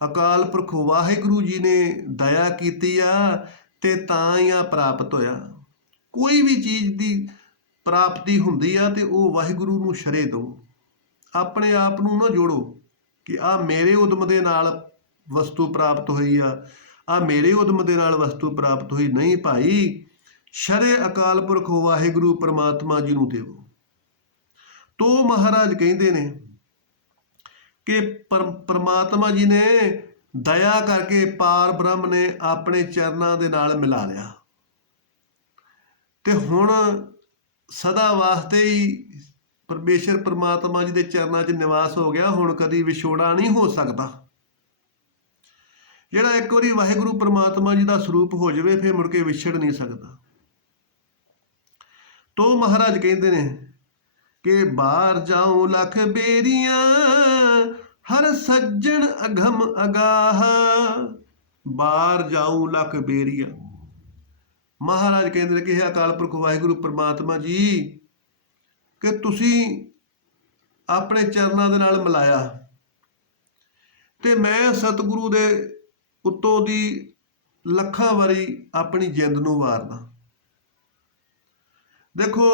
ਅਕਾਲ ਪੁਰਖ ਵਾਹਿਗੁਰੂ ਜੀ ਨੇ ਦਇਆ ਕੀਤੀ ਆ ਤੇ ਤਾਂ ਹੀ ਆ ਪ੍ਰਾਪਤ ਹੋਇਆ। ਕੋਈ ਵੀ ਚੀਜ਼ ਦੀ ਪ੍ਰਾਪਤੀ ਹੁੰਦੀ ਆ ਤੇ ਉਹ ਵਾਹਿਗੁਰੂ ਨੂੰ ਸ਼ਰੇ ਦਿਓ। ਆਪਣੇ ਆਪ ਨੂੰ ਨਾ ਜੋੜੋ ਕਿ ਆ ਮੇਰੇ ਉਦਮ ਦੇ ਨਾਲ ਵਸਤੂ ਪ੍ਰਾਪਤ ਹੋਈ ਆ ਮੇਰੇ ਉਦਮ ਦੇ ਨਾਲ ਵਸਤੂ ਪ੍ਰਾਪਤ ਹੋਈ। ਨਹੀਂ ਭਾਈ, ਸ਼ਰੇ ਅਕਾਲ ਪੁਰਖ ਵਾਹਿਗੁਰੂ ਪ੍ਰਮਾਤਮਾ ਜੀ ਨੂੰ ਦਿਓ। ਤੋ ਮਹਾਰਾਜ ਕਹਿੰਦੇ ਨੇ ਕਿ ਪ੍ਰਮਾਤਮਾ ਜੀ ਨੇ ਦਇਆ ਕਰਕੇ ਪਾਰ ਬ੍ਰਹਮ ਨੇ ਆਪਣੇ ਚਰਨਾਂ ਦੇ ਨਾਲ ਮਿਲਾ ਲਿਆ, ਤੇ ਹੁਣ ਸਦਾ ਵਾਸਤੇ ਹੀ ਪਰਮੇਸ਼ਰ ਪ੍ਰਮਾਤਮਾ ਜੀ ਦੇ ਚਰਨਾਂ 'ਚ ਨਿਵਾਸ ਹੋ ਗਿਆ। ਹੁਣ ਕਦੀ ਵਿਛੋੜਾ ਨਹੀਂ ਹੋ ਸਕਦਾ। ਜਿਹੜਾ ਇੱਕ ਵਾਰੀ ਵਾਹਿਗੁਰੂ ਪ੍ਰਮਾਤਮਾ ਜੀ ਦਾ ਸਰੂਪ ਹੋ ਜਾਵੇ ਫਿਰ ਮੁੜ ਕੇ ਵਿਛੜ ਨਹੀਂ ਸਕਦਾ। ਤੋ ਮਹਾਰਾਜ ਕਹਿੰਦੇ ਨੇ ਕਿ ਬਾਹਰ ਜਾਉ ਲੱਖ ਬੇਰੀਆਂ, ਹਰ ਸੱਜਣ ਅਗਮ ਅਗਾਹ। ਬਾਹਰ ਜਾਉ ਲੱਖ ਬੇਰੀਆਂ, ਮਹਾਰਾਜ ਕਹਿੰਦੇ ਨੇ ਕਿ ਇਹ ਅਕਾਲ ਪੁਰਖ ਵਾਹਿਗੁਰੂ ਪ੍ਰਮਾਤਮਾ ਜੀ, ਕਿ ਤੁਸੀਂ ਆਪਣੇ ਚਰਨਾਂ ਦੇ ਨਾਲ ਮਿਲਾਇਆ ਤੇ ਮੈਂ ਸਤਿਗੁਰੂ ਦੇ ਉੱਤੋਂ ਦੀ ਲੱਖਾਂ ਵਾਰੀ ਆਪਣੀ ਜਿੰਦ ਨੂੰ ਵਾਰਦਾ। ਦੇਖੋ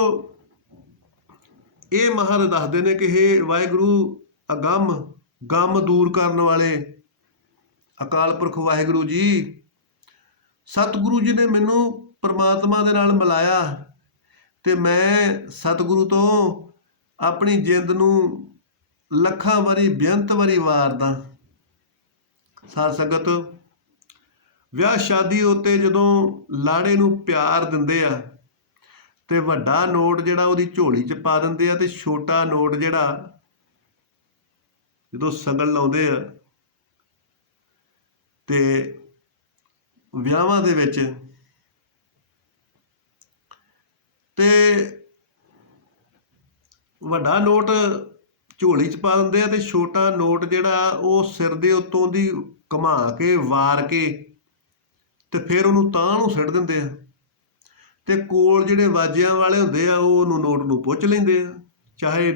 ਇਹ ਮਹਾਰਾਜ ਦੱਸਦੇ ਨੇ ਕਿ ਇਹ ਵਾਹਿਗੁਰੂ ਅਗੰਮ ਗਮ ਦੂਰ ਕਰਨ ਵਾਲੇ ਅਕਾਲ ਪੁਰਖ ਵਾਹਿਗੁਰੂ ਜੀ, ਸਤਿਗੁਰੂ ਜੀ ਨੇ ਮੈਨੂੰ ਪ੍ਰਮਾਤਮਾ ਦੇ ਨਾਲ ਮਿਲਾਇਆ ਤੇ ਮੈਂ ਸਤਿਗੁਰੂ ਤੋਂ ਆਪਣੀ ਜਿੰਦ ਨੂੰ ਲੱਖਾਂ ਵਾਰੀ ਬੇਅੰਤ ਵਾਰੀ ਵਾਰਦਾ। ਸਾਧ ਸੰਗਤ, ਵਿਆਹ ਸ਼ਾਦੀ ਉੱਤੇ ਜਦੋਂ ਲਾੜੇ ਨੂੰ ਪਿਆਰ ਦਿੰਦੇ ਆ ਤੇ ਵੱਡਾ ਨੋਟ ਜਿਹੜਾ ਉਹਦੀ ਝੋਲੀ 'ਚ ਪਾ ਦਿੰਦੇ ਆ, ਤੇ ਛੋਟਾ ਨੋਟ ਜਿਹੜਾ ਜਦੋਂ ਸਗਨ ਲਾਉਂਦੇ ਆ ਤੇ ਵਿਆਹਾਂ ਦੇ ਵਿੱਚ, ਤੇ ਵੱਡਾ ਨੋਟ ਝੋਲੀ 'ਚ ਪਾ ਦਿੰਦੇ ਆ ਤੇ ਛੋਟਾ ਨੋਟ ਜਿਹੜਾ ਉਹ ਸਿਰ ਦੇ ਉੱਤੋਂ ਦੀ ਘੁਮਾ ਕੇ ਵਾਰ ਕੇ ਤੇ ਫਿਰ ਉਹਨੂੰ ਤਾਂ ਨੂੰ ਸਿੱਟ ਦਿੰਦੇ ਆ। ਤੇ ਕੋਲ ਜਿਹੜੇ ਵਾਜਿਆਂ ਵਾਲੇ ਹੁੰਦੇ ਆ ਉਹ ਉਹਨੂੰ ਨੋਟ ਨੂੰ ਪੁੱਛ ਲੈਂਦੇ ਆ, ਚਾਹੇ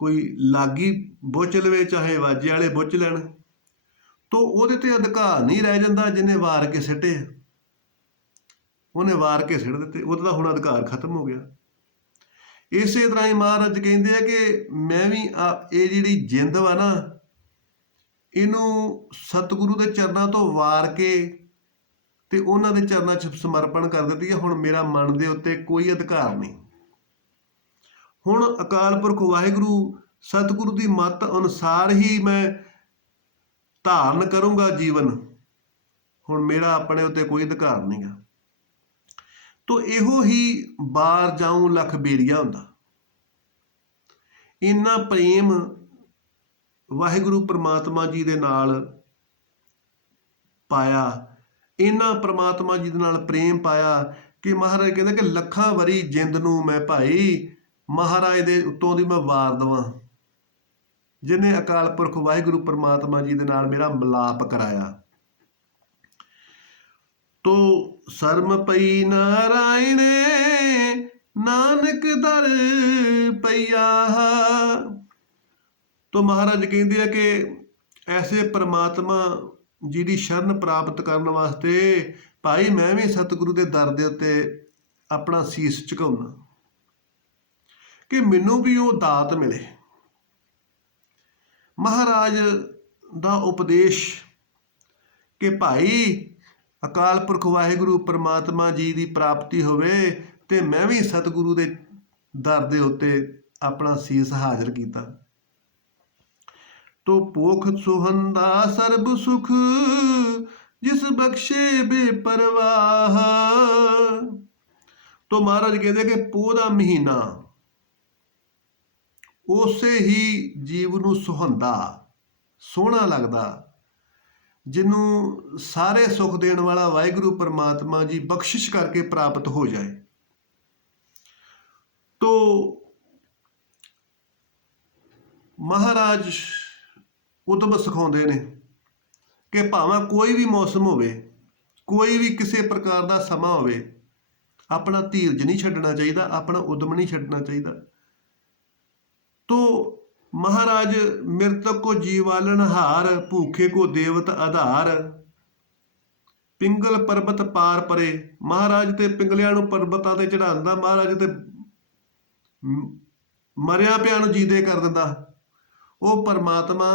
ਕੋਈ ਲਾਗੀ ਬੁੱਝ ਲਵੇ ਚਾਹੇ ਵਾਜੇ ਵਾਲੇ ਬੁੱਝ ਲੈਣ। ਤੋ ਉਹਦੇ ਤੇ ਅਧਿਕਾਰ ਨਹੀਂ ਰਹਿ ਜਾਂਦਾ ਜਿਹਨੇ ਵਾਰ ਕੇ ਸਿੱਟੇ। ਉਹਨੇ ਵਾਰ ਕੇ ਸਿੱਟ ਦਿੱਤੇ, ਉਹਦਾ ਹੁਣ ਅਧਿਕਾਰ ਖਤਮ ਹੋ ਗਿਆ। ਇਸੇ ਤਰ੍ਹਾਂ ਹੀ ਮਹਾਰਾਜ ਕਹਿੰਦੇ ਆ ਕਿ ਮੈਂ ਵੀ ਇਹ ਜਿਹੜੀ ਜਿੰਦ ਵਾ ਨਾ, ਇਹਨੂੰ ਸਤਿਗੁਰੂ ਦੇ ਚਰਨਾਂ ਤੋਂ ਵਾਰ ਕੇ ਤੇ ਉਹਨਾਂ ਦੇ ਚਰਨਾਂ 'ਚ ਸਮਰਪਣ ਕਰ ਦਿੱਤੀ ਹੈ। ਹੁਣ ਮੇਰਾ ਮਨ ਦੇ ਉੱਤੇ ਕੋਈ ਅਧਿਕਾਰ ਨਹੀਂ। ਹੁਣ ਅਕਾਲ ਪੁਰਖ ਵਾਹਿਗੁਰੂ ਸਤਿਗੁਰੂ ਦੀ ਮੱਤ ਅਨੁਸਾਰ ਹੀ ਮੈਂ ਧਾਰਨ ਕਰੂੰਗਾ ਜੀਵਨ। ਹੁਣ ਮੇਰਾ ਆਪਣੇ ਉੱਤੇ ਕੋਈ ਅਧਿਕਾਰ ਨਹੀਂ ਗਾ। ਤੋ ਇਹੋ ਹੀ ਬਾਰ ਜਾਊਂ ਲੱਖ ਬੇਰੀਆ ਹੁੰਦਾ। ਇੰਨਾ ਪ੍ਰੇਮ ਵਾਹਿਗੁਰੂ ਪ੍ਰਮਾਤਮਾ ਜੀ ਦੇ ਨਾਲ ਪਾਇਆ, ਇੰਨਾ ਪ੍ਰਮਾਤਮਾ ਜੀ ਦੇ ਨਾਲ ਪ੍ਰੇਮ ਪਾਇਆ ਕਿ ਮਹਾਰਾਜ ਕਹਿੰਦੇ ਕਿ ਲੱਖਾਂ ਵਾਰੀ ਜਿੰਦ ਨੂੰ ਮੈਂ ਭਾਈ ਮਹਾਰਾਜ ਦੇ ਉੱਤੋਂ ਦੀ ਮੈਂ ਵਾਰ ਦੇਵਾਂ, ਜਿਹਨੇ ਅਕਾਲ ਪੁਰਖ ਵਾਹਿਗੁਰੂ ਪ੍ਰਮਾਤਮਾ ਜੀ ਦੇ ਨਾਲ ਮੇਰਾ ਮਿਲਾਪ ਕਰਾਇਆ। ਤੋ ਸਰਮ ਪਈ ਨਾਰਾਇਣੇ ਨਾਨਕ ਦਰ ਪਈਆ। ਤੋ ਮਹਾਰਾਜ ਕਹਿੰਦੇ ਆ ਕਿ ਐਸੇ ਪ੍ਰਮਾਤਮਾ ਜੀ ਦੀ ਸ਼ਰਨ ਪ੍ਰਾਪਤ ਕਰਨ ਵਾਸਤੇ ਭਾਈ ਮੈਂ ਵੀ ਸਤਿਗੁਰੂ ਦੇ ਦਰ ਦੇ ਉੱਤੇ ਆਪਣਾ ਸੀਸ ਝੁਕਾਉਣਾ ਕਿ ਮੈਨੂੰ ਵੀ ਉਹ ਦਾਤ ਮਿਲੇ। ਮਹਾਰਾਜ ਦਾ ਉਪਦੇਸ਼ ਕਿ ਭਾਈ ਅਕਾਲ ਪੁਰਖ ਵਾਹਿਗੁਰੂ ਪ੍ਰਮਾਤਮਾ ਜੀ ਦੀ ਪ੍ਰਾਪਤੀ ਹੋਵੇ ਤੇ ਮੈਂ ਵੀ ਸਤਿਗੁਰੂ ਦੇ ਦਰ ਦੇ ਉੱਤੇ ਆਪਣਾ ਸੀਸ ਹਾਜ਼ਰ ਕੀਤਾ। ਤੋ ਪੋਖ ਸੁਹੰਦਾ ਸਰਬ ਸੁਖ ਜਿਸ ਬਖਸ਼ੇ ਬੇਪਰਵਾਹ। ਤੋ ਮਹਾਰਾਜ ਕਹਿੰਦੇ ਕਿ ਪੋਹ ਦਾ ਮਹੀਨਾ ਉਸੇ ਹੀ ਜੀਵ ਨੂੰ ਸੁਹੰਦਾ ਸੋਹਣਾ ਲੱਗਦਾ, ਜਿਹਨੂੰ ਸਾਰੇ ਸੁੱਖ ਦੇਣ ਵਾਲਾ ਵਾਹਿਗੁਰੂ ਪਰਮਾਤਮਾ ਜੀ ਬਖਸ਼ਿਸ਼ ਕਰਕੇ ਪ੍ਰਾਪਤ ਹੋ ਜਾਏ। ਤੋ ਮਹਾਰਾਜ ਉਦਮ ਸਿਖਾਉਂਦੇ ਨੇ ਕਿ ਭਾਵੇਂ ਕੋਈ ਵੀ ਮੌਸਮ ਹੋਵੇ, ਕੋਈ ਵੀ ਕਿਸੇ ਪ੍ਰਕਾਰ ਦਾ ਸਮਾਂ ਹੋਵੇ, ਆਪਣਾ ਧੀਰਜ ਨਹੀਂ ਛੱਡਣਾ ਚਾਹੀਦਾ, ਆਪਣਾ ਉਦਮ ਨਹੀਂ ਛੱਡਣਾ ਚਾਹੀਦਾ। ਤੋ ਮਹਾਰਾਜ ਮ੍ਰਿਤਕ ਕੋ ਜੀਵਾਲਨ ਹਾਰ ਭੂਖੇ ਕੋ ਦੇਵਤ ਆਧਾਰ ਪਿੰਗਲ ਪਰਬਤ ਪਾਰ ਪਰੇ। ਮਹਾਰਾਜ ਤੇ ਪਿੰਗਲਿਆਂ ਨੂੰ ਪਰਬਤਾਂ ਤੇ ਚੜਾਉਂਦਾ, ਮਹਾਰਾਜ ਤੇ ਮਰਿਆ ਪਿਆ ਨੂੰ ਜੀਦੇ ਕਰ ਦਿੰਦਾ। ਉਹ ਪਰਮਾਤਮਾ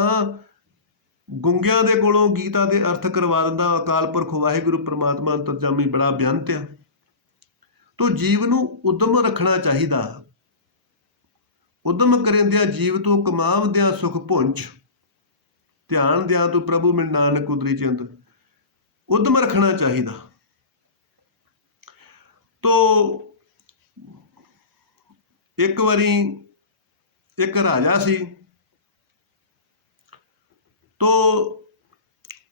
ਗੁੰਗਿਆਂ ਦੇ ਕੋਲੋਂ ਗੀਤਾ ਦੇ ਅਰਥ ਕਰਵਾ ਦਿੰਦਾ। ਅਕਾਲ ਪੁਰਖ ਵਾਹਿਗੁਰੂ ਪਰਮਾਤਮਾ ਅੰਤਰਜਾਮੀ ਬੜਾ ਬੇਅੰਤ ਆ। ਤੋ ਜੀਵ ਨੂੰ ਉਦਮ ਰੱਖਣਾ ਚਾਹੀਦਾ। ਉਦਮ ਕਰਿੰਦਿਆਂ ਜੀਵ ਤੋਂ ਕਮਾਵਦਿਆਂ ਸੁਖ ਪੁੰਜ ਧਿਆਨ ਦਿਆਂ ਤੂੰ ਪ੍ਰਭੂ ਮਿਲ ਨਾਨਕ ਉਦਰੀ ਚਿੰਤ। ਉਦਮ ਰੱਖਣਾ ਚਾਹੀਦਾ। ਤੋ ਇੱਕ ਵਾਰੀ ਇੱਕ ਰਾਜਾ ਸੀ। ਤੋ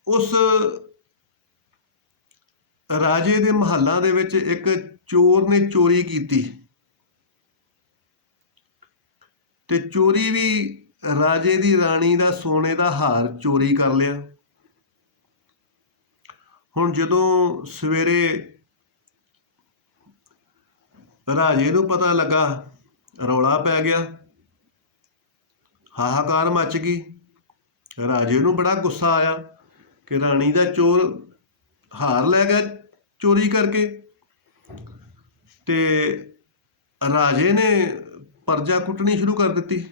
ਉਸ ਰਾਜੇ ਦੇ ਮਹੱਲਾਂ ਦੇ ਵਿੱਚ ਇੱਕ ਚੋਰ ਨੇ ਚੋਰੀ ਕੀਤੀ ਤੇ ਚੋਰੀ ਵੀ ਰਾਜੇ ਦੀ ਰਾਣੀ ਦਾ ਸੋਨੇ ਦਾ ਹਾਰ ਚੋਰੀ ਕਰ ਲਿਆ। ਹੁਣ ਜਦੋਂ ਸਵੇਰੇ ਰਾਜੇ ਨੂੰ ਪਤਾ ਲੱਗਾ, ਰੌਲਾ ਪੈ ਗਿਆ, ਹਾਹਾਕਾਰ ਮੱਚ ਗਈ। ਰਾਜੇ ਨੂੰ ਬੜਾ ਗੁੱਸਾ ਆਇਆ ਕਿ ਰਾਣੀ ਦਾ ਚੋਰ ਹਾਰ ਲੈ ਗਿਆ ਚੋਰੀ ਕਰਕੇ। ਤੇ ਰਾਜੇ ਨੇ ਪਰਜਾ ਕੁੱਟਣੀ ਸ਼ੁਰੂ ਕਰ ਦਿੱਤੀ,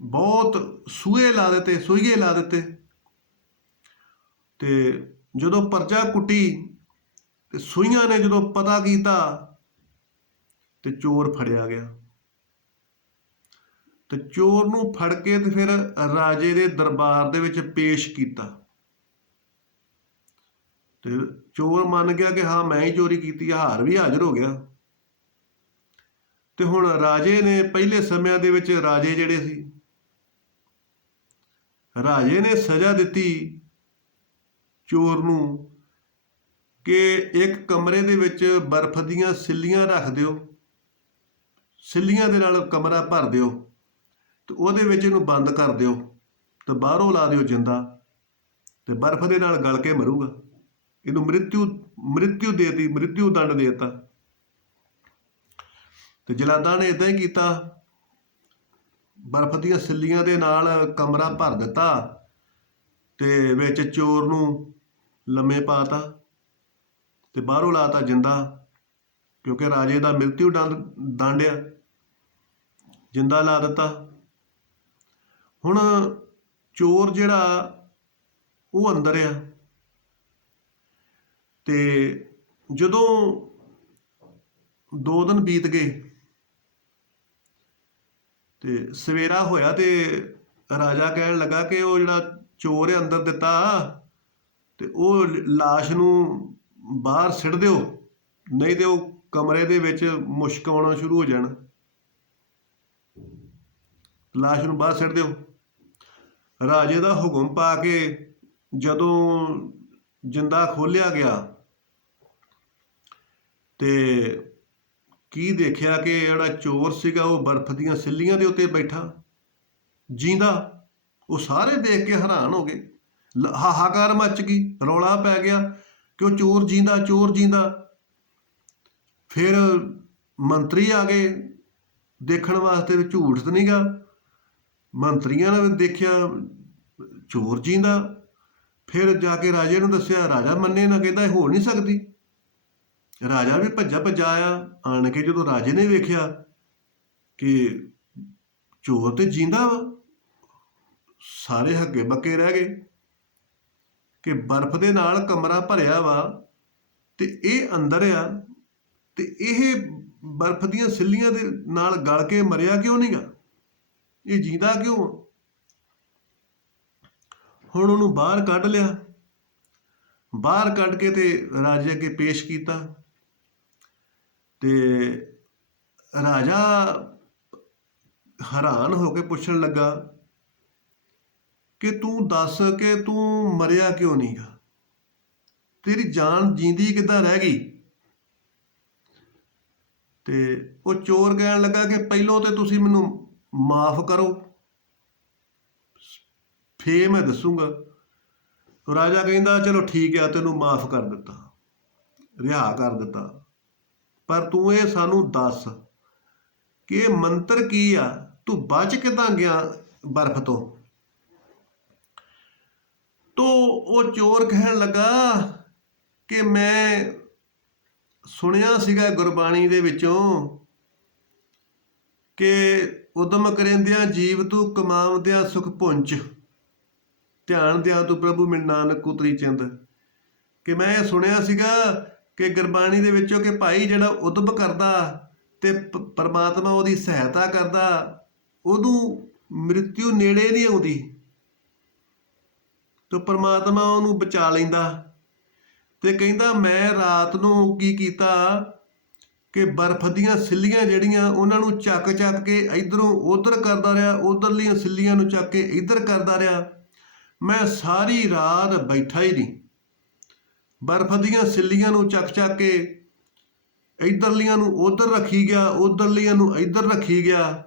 ਬਹੁਤ ਸੂਏ ਲਾ ਦਿੱਤੇ, ਸੂਈਏ ਲਾ ਦਿੱਤੇ। ਤੇ ਜਦੋਂ ਪਰਜਾ ਕੁੱਟੀ ਤੇ ਸੂਈਆਂ ਨੇ ਜਦੋਂ ਪਤਾ ਕੀਤਾ ਤੇ ਚੋਰ ਫੜਿਆ ਗਿਆ। ਤੇ ਚੋਰ ਨੂੰ ਫੜ ਕੇ ਤੇ ਫਿਰ ਰਾਜੇ ਦੇ ਦਰਬਾਰ ਦੇ ਵਿੱਚ ਪੇਸ਼ ਕੀਤਾ। ਤੇ ਚੋਰ ਮੰਨ ਗਿਆ ਕਿ ਹਾਂ ਮੈਂ ਹੀ ਚੋਰੀ ਕੀਤੀ, ਹਾਰ ਵੀ ਹਾਜ਼ਰ ਹੋ ਗਿਆ। ਤੇ ਹੁਣ ਰਾਜੇ ਨੇ ਪਹਿਲੇ ਸਮਿਆਂ ਦੇ ਵਿੱਚ ਰਾਜੇ ਜਿਹੜੇ ਸੀ, ਰਾਜੇ ਨੇ ਸਜ਼ਾ ਦਿੱਤੀ ਚੋਰ ਨੂੰ ਕਿ ਇੱਕ ਕਮਰੇ ਦੇ ਵਿੱਚ ਬਰਫ਼ ਦੀਆਂ ਸਿੱਲੀਆਂ ਰੱਖ ਦਿਓ, ਸਿੱਲੀਆਂ ਦੇ ਨਾਲ ਕਮਰਾ ਭਰ ਦਿਓ ਤੇ ਉਹਦੇ ਵਿੱਚ ਇਹਨੂੰ ਬੰਦ ਕਰ ਦਿਓ ਤੇ ਬਾਹਰੋਂ ਲਾ ਦਿਓ ਜਿੰਦਾ, ਤੇ ਬਰਫ਼ ਦੇ ਨਾਲ ਗਲ ਕੇ ਮਰੂਗਾ। ਇਹਨੂੰ ਮ੍ਰਿਤਿੂ ਦੇਤੀ, ਮ੍ਰਿਤਿੂ ਦੰਡ ਦੇ ਦਿੱਤਾ। ਤੇ ਜਲਾਦਾਂ ਨੇ ਇਦਾਂ ਹੀ ਕੀਤਾ, ਬਰਫ਼ ਦੀਆਂ ਸਿੱਲੀਆਂ ਦੇ ਨਾਲ ਕਮਰਾ ਭਰ ਦਿੱਤਾ ਤੇ ਵਿੱਚ ਚੋਰ ਨੂੰ ਲੰਮੇ ਪਾਤਾ ਤੇ ਬਾਹਰੋਂ ਲਾਤਾ ਜਿੰਦਾ, ਕਿਉਂਕਿ ਰਾਜੇ ਦਾ ਮ੍ਰਿਤਿੂ ਦੰਡ ਆ। ਜਿੰਦਾ ਲਾ ਦਿੱਤਾ। ਹੁਣ ਚੋਰ ਜਿਹੜਾ ਉਹ ਅੰਦਰ ਆ, ਤੇ ਜਦੋਂ 2 ਦਿਨ ਬੀਤ ਗਏ ਤੇ ਸਵੇਰਾ ਹੋਇਆ ਤੇ ਰਾਜਾ ਕਹਿਣ ਲੱਗਾ ਕਿ ਉਹ ਜਿਹੜਾ ਚੋਰ ਹੈ ਅੰਦਰ ਦਿੱਤਾ ਤੇ ਉਹ ਲਾਸ਼ ਨੂੰ ਬਾਹਰ ਸਿੱਟ ਦਿਓ, ਨਹੀਂ ਤੇ ਉਹ ਕਮਰੇ ਦੇ ਵਿੱਚ ਮੁਸ਼ਕ ਆਉਣਾ ਸ਼ੁਰੂ ਹੋ ਜਾਣਾ। ਲਾਸ਼ ਨੂੰ ਬਾਹਰ ਸਿੱਟ ਦਿਓ। ਰਾਜੇ ਦਾ ਹੁਕਮ ਪਾ ਕੇ ਜਦੋਂ ਜਿੰਦਾ ਖੋਲਿਆ ਗਿਆ ਤੇ ਕੀ ਦੇਖਿਆ ਕਿ ਜਿਹੜਾ ਚੋਰ ਸੀਗਾ ਉਹ ਬਰਫ਼ ਦੀਆਂ ਸਿੱਲੀਆਂ ਦੇ ਉੱਤੇ ਬੈਠਾ ਜੀਂਦਾ। ਉਹ ਸਾਰੇ ਦੇਖ ਕੇ ਹੈਰਾਨ ਹੋ ਗਏ, ਹਾਹਾਕਾਰ ਮੱਚ ਗਈ, ਰੌਲਾ ਪੈ ਗਿਆ ਕਿ ਉਹ ਚੋਰ ਜੀਂਦਾ, ਚੋਰ ਜੀਂਦਾ। ਫਿਰ ਮੰਤਰੀ ਆ ਗਏ ਦੇਖਣ ਵਾਸਤੇ, ਝੂਠ ਤਾਂ ਨਹੀਂ ਗਾ। ਮੰਤਰੀਆਂ ਨੇ ਦੇਖਿਆ ਚੋਰ ਜੀਂਦਾ, ਫਿਰ ਜਾ ਕੇ ਰਾਜੇ ਨੂੰ ਦੱਸਿਆ। ਰਾਜਾ ਮੰਨੇ ਨਾ, ਕਹਿੰਦਾ ਇਹ ਹੋ ਨਹੀਂ ਸਕਦੀ। ਰਾਜਾ ਵੀ ਭੱਜਾ ਭੱਜਾ ਆਇਆ। ਆਣ ਕੇ ਜਦੋਂ ਰਾਜੇ ਨੇ ਵੇਖਿਆ ਕਿ ਚੋਰ ਤੇ ਜੀਂਦਾ ਵਾ, ਸਾਰੇ ਹੱਗੇ ਬੱਕੇ ਰਹਿ ਗਏ ਕਿ ਬਰਫ਼ ਦੇ ਨਾਲ ਕਮਰਾ ਭਰਿਆ ਵਾ ਤੇ ਇਹ ਅੰਦਰ ਆ, ਤੇ ਇਹ ਬਰਫ਼ ਦੀਆਂ ਸਿੱਲੀਆਂ ਦੇ ਨਾਲ ਗਲ ਕੇ ਮਰਿਆ ਕਿਉਂ ਨਹੀਂ ਗਾ, ਇਹ ਜੀਂਦਾ ਕਿਉਂ? ਹੁਣ ਉਹਨੂੰ ਬਾਹਰ ਕੱਢ ਲਿਆ। ਬਾਹਰ ਕੱਢ ਕੇ ਤੇ ਰਾਜੇ ਅੱਗੇ ਪੇਸ਼ ਕੀਤਾ ਤੇ ਰਾਜਾ ਹੈਰਾਨ ਹੋ ਕੇ ਪੁੱਛਣ ਲੱਗਾ ਕਿ ਤੂੰ ਦੱਸ ਕਿ ਤੂੰ ਮਰਿਆ ਕਿਉਂ ਨਹੀਂ ਗਾ, ਤੇਰੀ ਜਾਨ ਜੀਂਦੀ ਕਿੱਦਾਂ ਰਹਿ ਗਈ? ਤੇ ਉਹ ਚੋਰ ਕਹਿਣ ਲੱਗਾ ਕਿ ਪਹਿਲੋਂ ਤੇ ਤੁਸੀਂ ਮੈਨੂੰ ਮਾਫ ਕਰੋ, ਫੇਰ ਮੈਂ ਦੱਸੂਗਾ। ਰਾਜਾ ਕਹਿੰਦਾ ਚਲੋ ਠੀਕ ਆ, ਤੈਨੂੰ ਮਾਫ ਕਰ ਦਿੱਤਾ, ਰਿਹਾ ਕਰ ਦਿੱਤਾ, ਪਰ ਤੂੰ ਇਹ ਸਾਨੂੰ ਦੱਸ ਕਿ ਇਹ ਮੰਤਰ ਕੀ ਆ, ਤੂੰ ਬਚ ਕਿੱਦਾਂ ਗਿਆ ਬਰਫ਼ ਤੋਂ? ਤੋ ਉਹ ਚੋਰ ਕਹਿਣ ਲੱਗਾ ਕਿ ਮੈਂ ਸੁਣਿਆ ਸੀਗਾ ਗੁਰਬਾਣੀ ਦੇ ਵਿੱਚੋਂ ਕਿ ਉਦਮ ਕਰੇਂਦਿਆਂ ਜੀਵ ਤੂੰ ਕਮਾਵਦਿਆਂ ਸੁਖ ਪੁੰਚ, ਧਿਆਨ ਦਿਆਂ ਤੂੰ ਪ੍ਰਭੂ ਮਿਲ ਨਾਨਕ ਉਤਰੀ ਚਿੰਦ। ਕਿ ਮੈਂ ਇਹ ਸੁਣਿਆ ਸੀਗਾ ਕਿ ਗੁਰਬਾਣੀ ਦੇ ਵਿੱਚੋਂ ਕਿ ਭਾਈ ਜਿਹੜਾ ਉਦਮ ਕਰਦਾ ਤੇ ਪਰਮਾਤਮਾ ਉਹਦੀ ਸਹਾਇਤਾ ਕਰਦਾ, ਉਹਨੂੰ ਮ੍ਰਿਤਿੂ ਨੇੜੇ ਨਹੀਂ ਆਉਂਦੀ, ਤੇ ਪਰਮਾਤਮਾ ਉਹਨੂੰ ਬਚਾ ਲੈਂਦਾ। ਤੇ ਕਹਿੰਦਾ ਮੈਂ ਰਾਤ ਨੂੰ ਕੀ ਕੀਤਾ ਕਿ ਬਰਫ਼ ਦੀਆਂ ਸਿੱਲੀਆਂ ਜਿਹੜੀਆਂ ਉਹਨਾਂ ਨੂੰ ਚੱਕ ਚੱਕ ਕੇ ਇੱਧਰੋਂ ਉੱਧਰ ਕਰਦਾ ਰਿਹਾ, ਉੱਧਰਲੀਆਂ ਸਿੱਲੀਆਂ ਨੂੰ ਚੱਕ ਕੇ ਇੱਧਰ ਕਰਦਾ ਰਿਹਾ। ਮੈਂ ਸਾਰੀ ਰਾਤ ਬੈਠਾ ਹੀ ਨਹੀਂ, ਬਰਫ਼ ਦੀਆਂ ਸਿੱਲੀਆਂ ਨੂੰ ਚੱਕ ਚੱਕ ਕੇ ਇੱਧਰਲੀਆਂ ਨੂੰ ਉੱਧਰ ਰੱਖੀ ਗਿਆ, ਉੱਧਰਲੀਆਂ ਨੂੰ ਇੱਧਰ ਰੱਖੀ ਗਿਆ,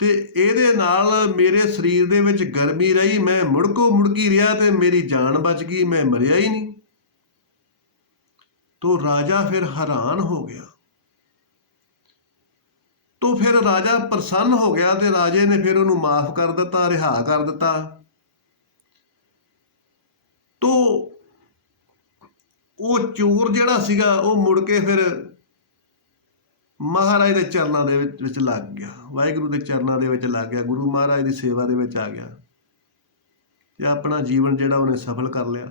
ਤੇ ਇਹਦੇ ਨਾਲ ਮੇਰੇ ਸਰੀਰ ਦੇ ਵਿੱਚ ਗਰਮੀ ਰਹੀ, ਮੈਂ ਮੁੜਕੀ ਰਿਹਾ ਤੇ ਮੇਰੀ ਜਾਨ ਬਚ ਗਈ, ਮੈਂ ਮਰਿਆ ਹੀ ਨਹੀਂ। ਤੋ ਰਾਜਾ ਫਿਰ ਹੈਰਾਨ ਹੋ ਗਿਆ। ਤੋ ਫਿਰ ਰਾਜਾ ਪ੍ਰਸੰਨ ਹੋ ਗਿਆ ਤੇ ਰਾਜੇ ਨੇ ਫਿਰ ਉਹਨੂੰ ਮਾਫ ਕਰ ਦਿੱਤਾ, ਰਿਹਾ ਕਰ ਦਿੱਤਾ। ਤੋ ਉਹ ਚੋਰ ਜਿਹੜਾ ਸੀਗਾ ਉਹ ਮੁੜ ਕੇ ਫਿਰ ਮਹਾਰਾਜ ਦੇ ਚਰਨਾਂ ਦੇ ਵਿੱਚ ਲੱਗ ਗਿਆ, ਵਾਹਿਗੁਰੂ ਦੇ ਚਰਨਾਂ ਦੇ ਵਿੱਚ ਲੱਗ ਗਿਆ, ਗੁਰੂ ਮਹਾਰਾਜ ਦੀ ਸੇਵਾ ਦੇ ਵਿੱਚ ਆ ਗਿਆ ਤੇ ਆਪਣਾ ਜੀਵਨ ਜਿਹੜਾ ਉਹਨੇ ਸਫਲ ਕਰ ਲਿਆ।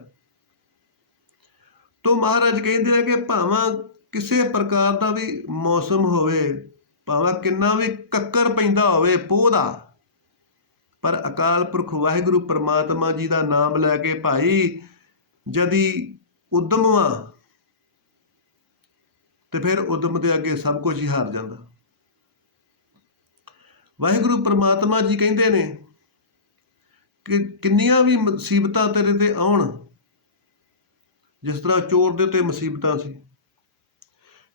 ਤੋ ਮਹਾਰਾਜ ਕਹਿੰਦੇ ਆ ਕਿ ਭਾਵੇਂ ਕਿਸੇ ਪ੍ਰਕਾਰ ਦਾ ਵੀ ਮੌਸਮ ਹੋਵੇ, ਭਾਵੇਂ ਕਿੰਨਾ ਵੀ ਕੱਕਰ ਪੈਂਦਾ ਹੋਵੇ ਪੋਹ ਦਾ, ਪਰ ਅਕਾਲ ਪੁਰਖ ਵਾਹਿਗੁਰੂ ਪਰਮਾਤਮਾ ਜੀ ਦਾ ਨਾਮ ਲੈ ਕੇ ਭਾਈ ਜਦੀ ਉਦਮ ਵਾ ਤੇ ਫਿਰ ਉਦਮ ਦੇ ਅੱਗੇ ਸਭ ਕੁਝ ਹੀ ਹਾਰ ਜਾਂਦਾ। ਵਾਹਿਗੁਰੂ ਪਰਮਾਤਮਾ ਜੀ ਕਹਿੰਦੇ ਨੇ ਕਿ ਕਿੰਨੀਆਂ ਵੀ ਮੁਸੀਬਤਾਂ ਤੇਰੇ ਤੇ ਆਉਣ, ਜਿਸ ਤਰ੍ਹਾਂ ਚੋਰ ਦੇ ਉੱਤੇ ਮੁਸੀਬਤਾਂ ਸੀ,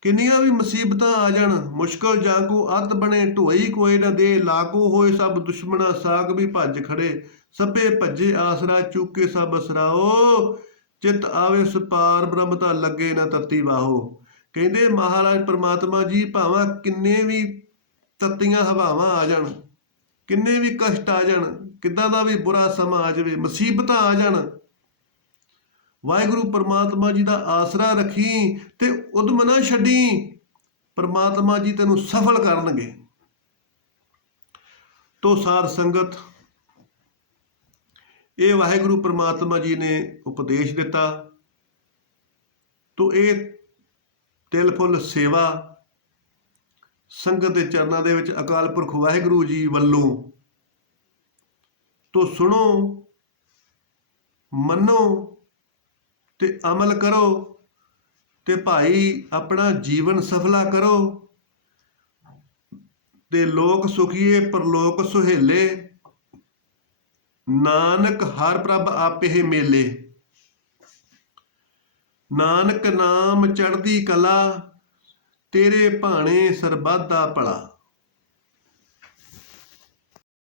ਕਿੰਨੀਆਂ ਵੀ ਮੁਸੀਬਤਾਂ ਆ ਜਾਣ, ਮੁਸ਼ਕਲ ਜਾਕੂ ਅੱਤ ਬਣੇ ਢੋਈ ਕੋਈ ਨਾ ਦੇ, ਲਾਗੂ ਹੋਏ ਸਭ ਦੁਸ਼ਮਣਾ ਸਾਗ ਵੀ ਭੱਜ ਖੜੇ, ਸਭੇ ਭੱਜੇ ਆਸਰਾ ਚੁੱਕੇ ਸਭ ਅਸਰਾਓ, ਚਿੱਤ ਆਵੇ ਸੁਪਾਰ ਬ੍ਰਹਮ ਤਾਂ ਲੱਗੇ ਨਾ ਤੱਤੀ ਬਾਹੋ। ਕਹਿੰਦੇ ਮਹਾਰਾਜ ਪਰਮਾਤਮਾ ਜੀ ਭਾਵੇਂ ਕਿੰਨੇ ਵੀ ਤੱਤੀਆਂ ਹਵਾਵਾਂ ਆ ਜਾਣ, ਕਿੰਨੇ ਵੀ ਕਸ਼ਟ ਆ ਜਾਣ, ਕਿੱਦਾਂ ਦਾ ਵੀ ਬੁਰਾ ਸਮਾਂ ਆ ਜਾਵੇ, ਮੁਸੀਬਤਾਂ ਆ ਜਾਣ, ਵਾਹਿਗੁਰੂ ਪਰਮਾਤਮਾ ਜੀ ਦਾ ਆਸਰਾ ਰੱਖੀ ਤੇ ਉਦਮ ਨਾ ਛੱਡੀ, ਪਰਮਾਤਮਾ ਜੀ ਤੈਨੂੰ ਸਫਲ ਕਰਨਗੇ। ਤੋ ਸਾਧ ਸੰਗਤ, ਇਹ ਵਾਹਿਗੁਰੂ ਪ੍ਰਮਾਤਮਾ ਜੀ ਨੇ ਉਪਦੇਸ਼ ਦਿੱਤਾ। ਤੋ ਇਹ ਤਿਲ ਫੁੱਲ ਸੇਵਾ ਸੰਗਤ ਦੇ ਚਰਨਾਂ ਦੇ ਵਿੱਚ ਅਕਾਲ ਪੁਰਖ ਵਾਹਿਗੁਰੂ ਜੀ ਵੱਲੋਂ ਤੋ ਸੁਣੋ, ਮੰਨੋ ਤੇ ਅਮਲ ਕਰੋ ਤੇ ਭਾਈ ਆਪਣਾ ਜੀਵਨ ਸਫਲਾ ਕਰੋ ਤੇ ਲੋਕ ਸੁਖੀਏ ਪਰਲੋਕ ਸੁਹੇਲੇ, ਨਾਨਕ ਹਰ ਪ੍ਰਭ ਆਪੇ ਮੇਲੇ। ਨਾਨਕ ਨਾਮ ਚੜ੍ਹਦੀ ਕਲਾ, ਤੇਰੇ ਭਾਣੇ ਸਰਬੱਤ ਦਾ ਭਲਾ।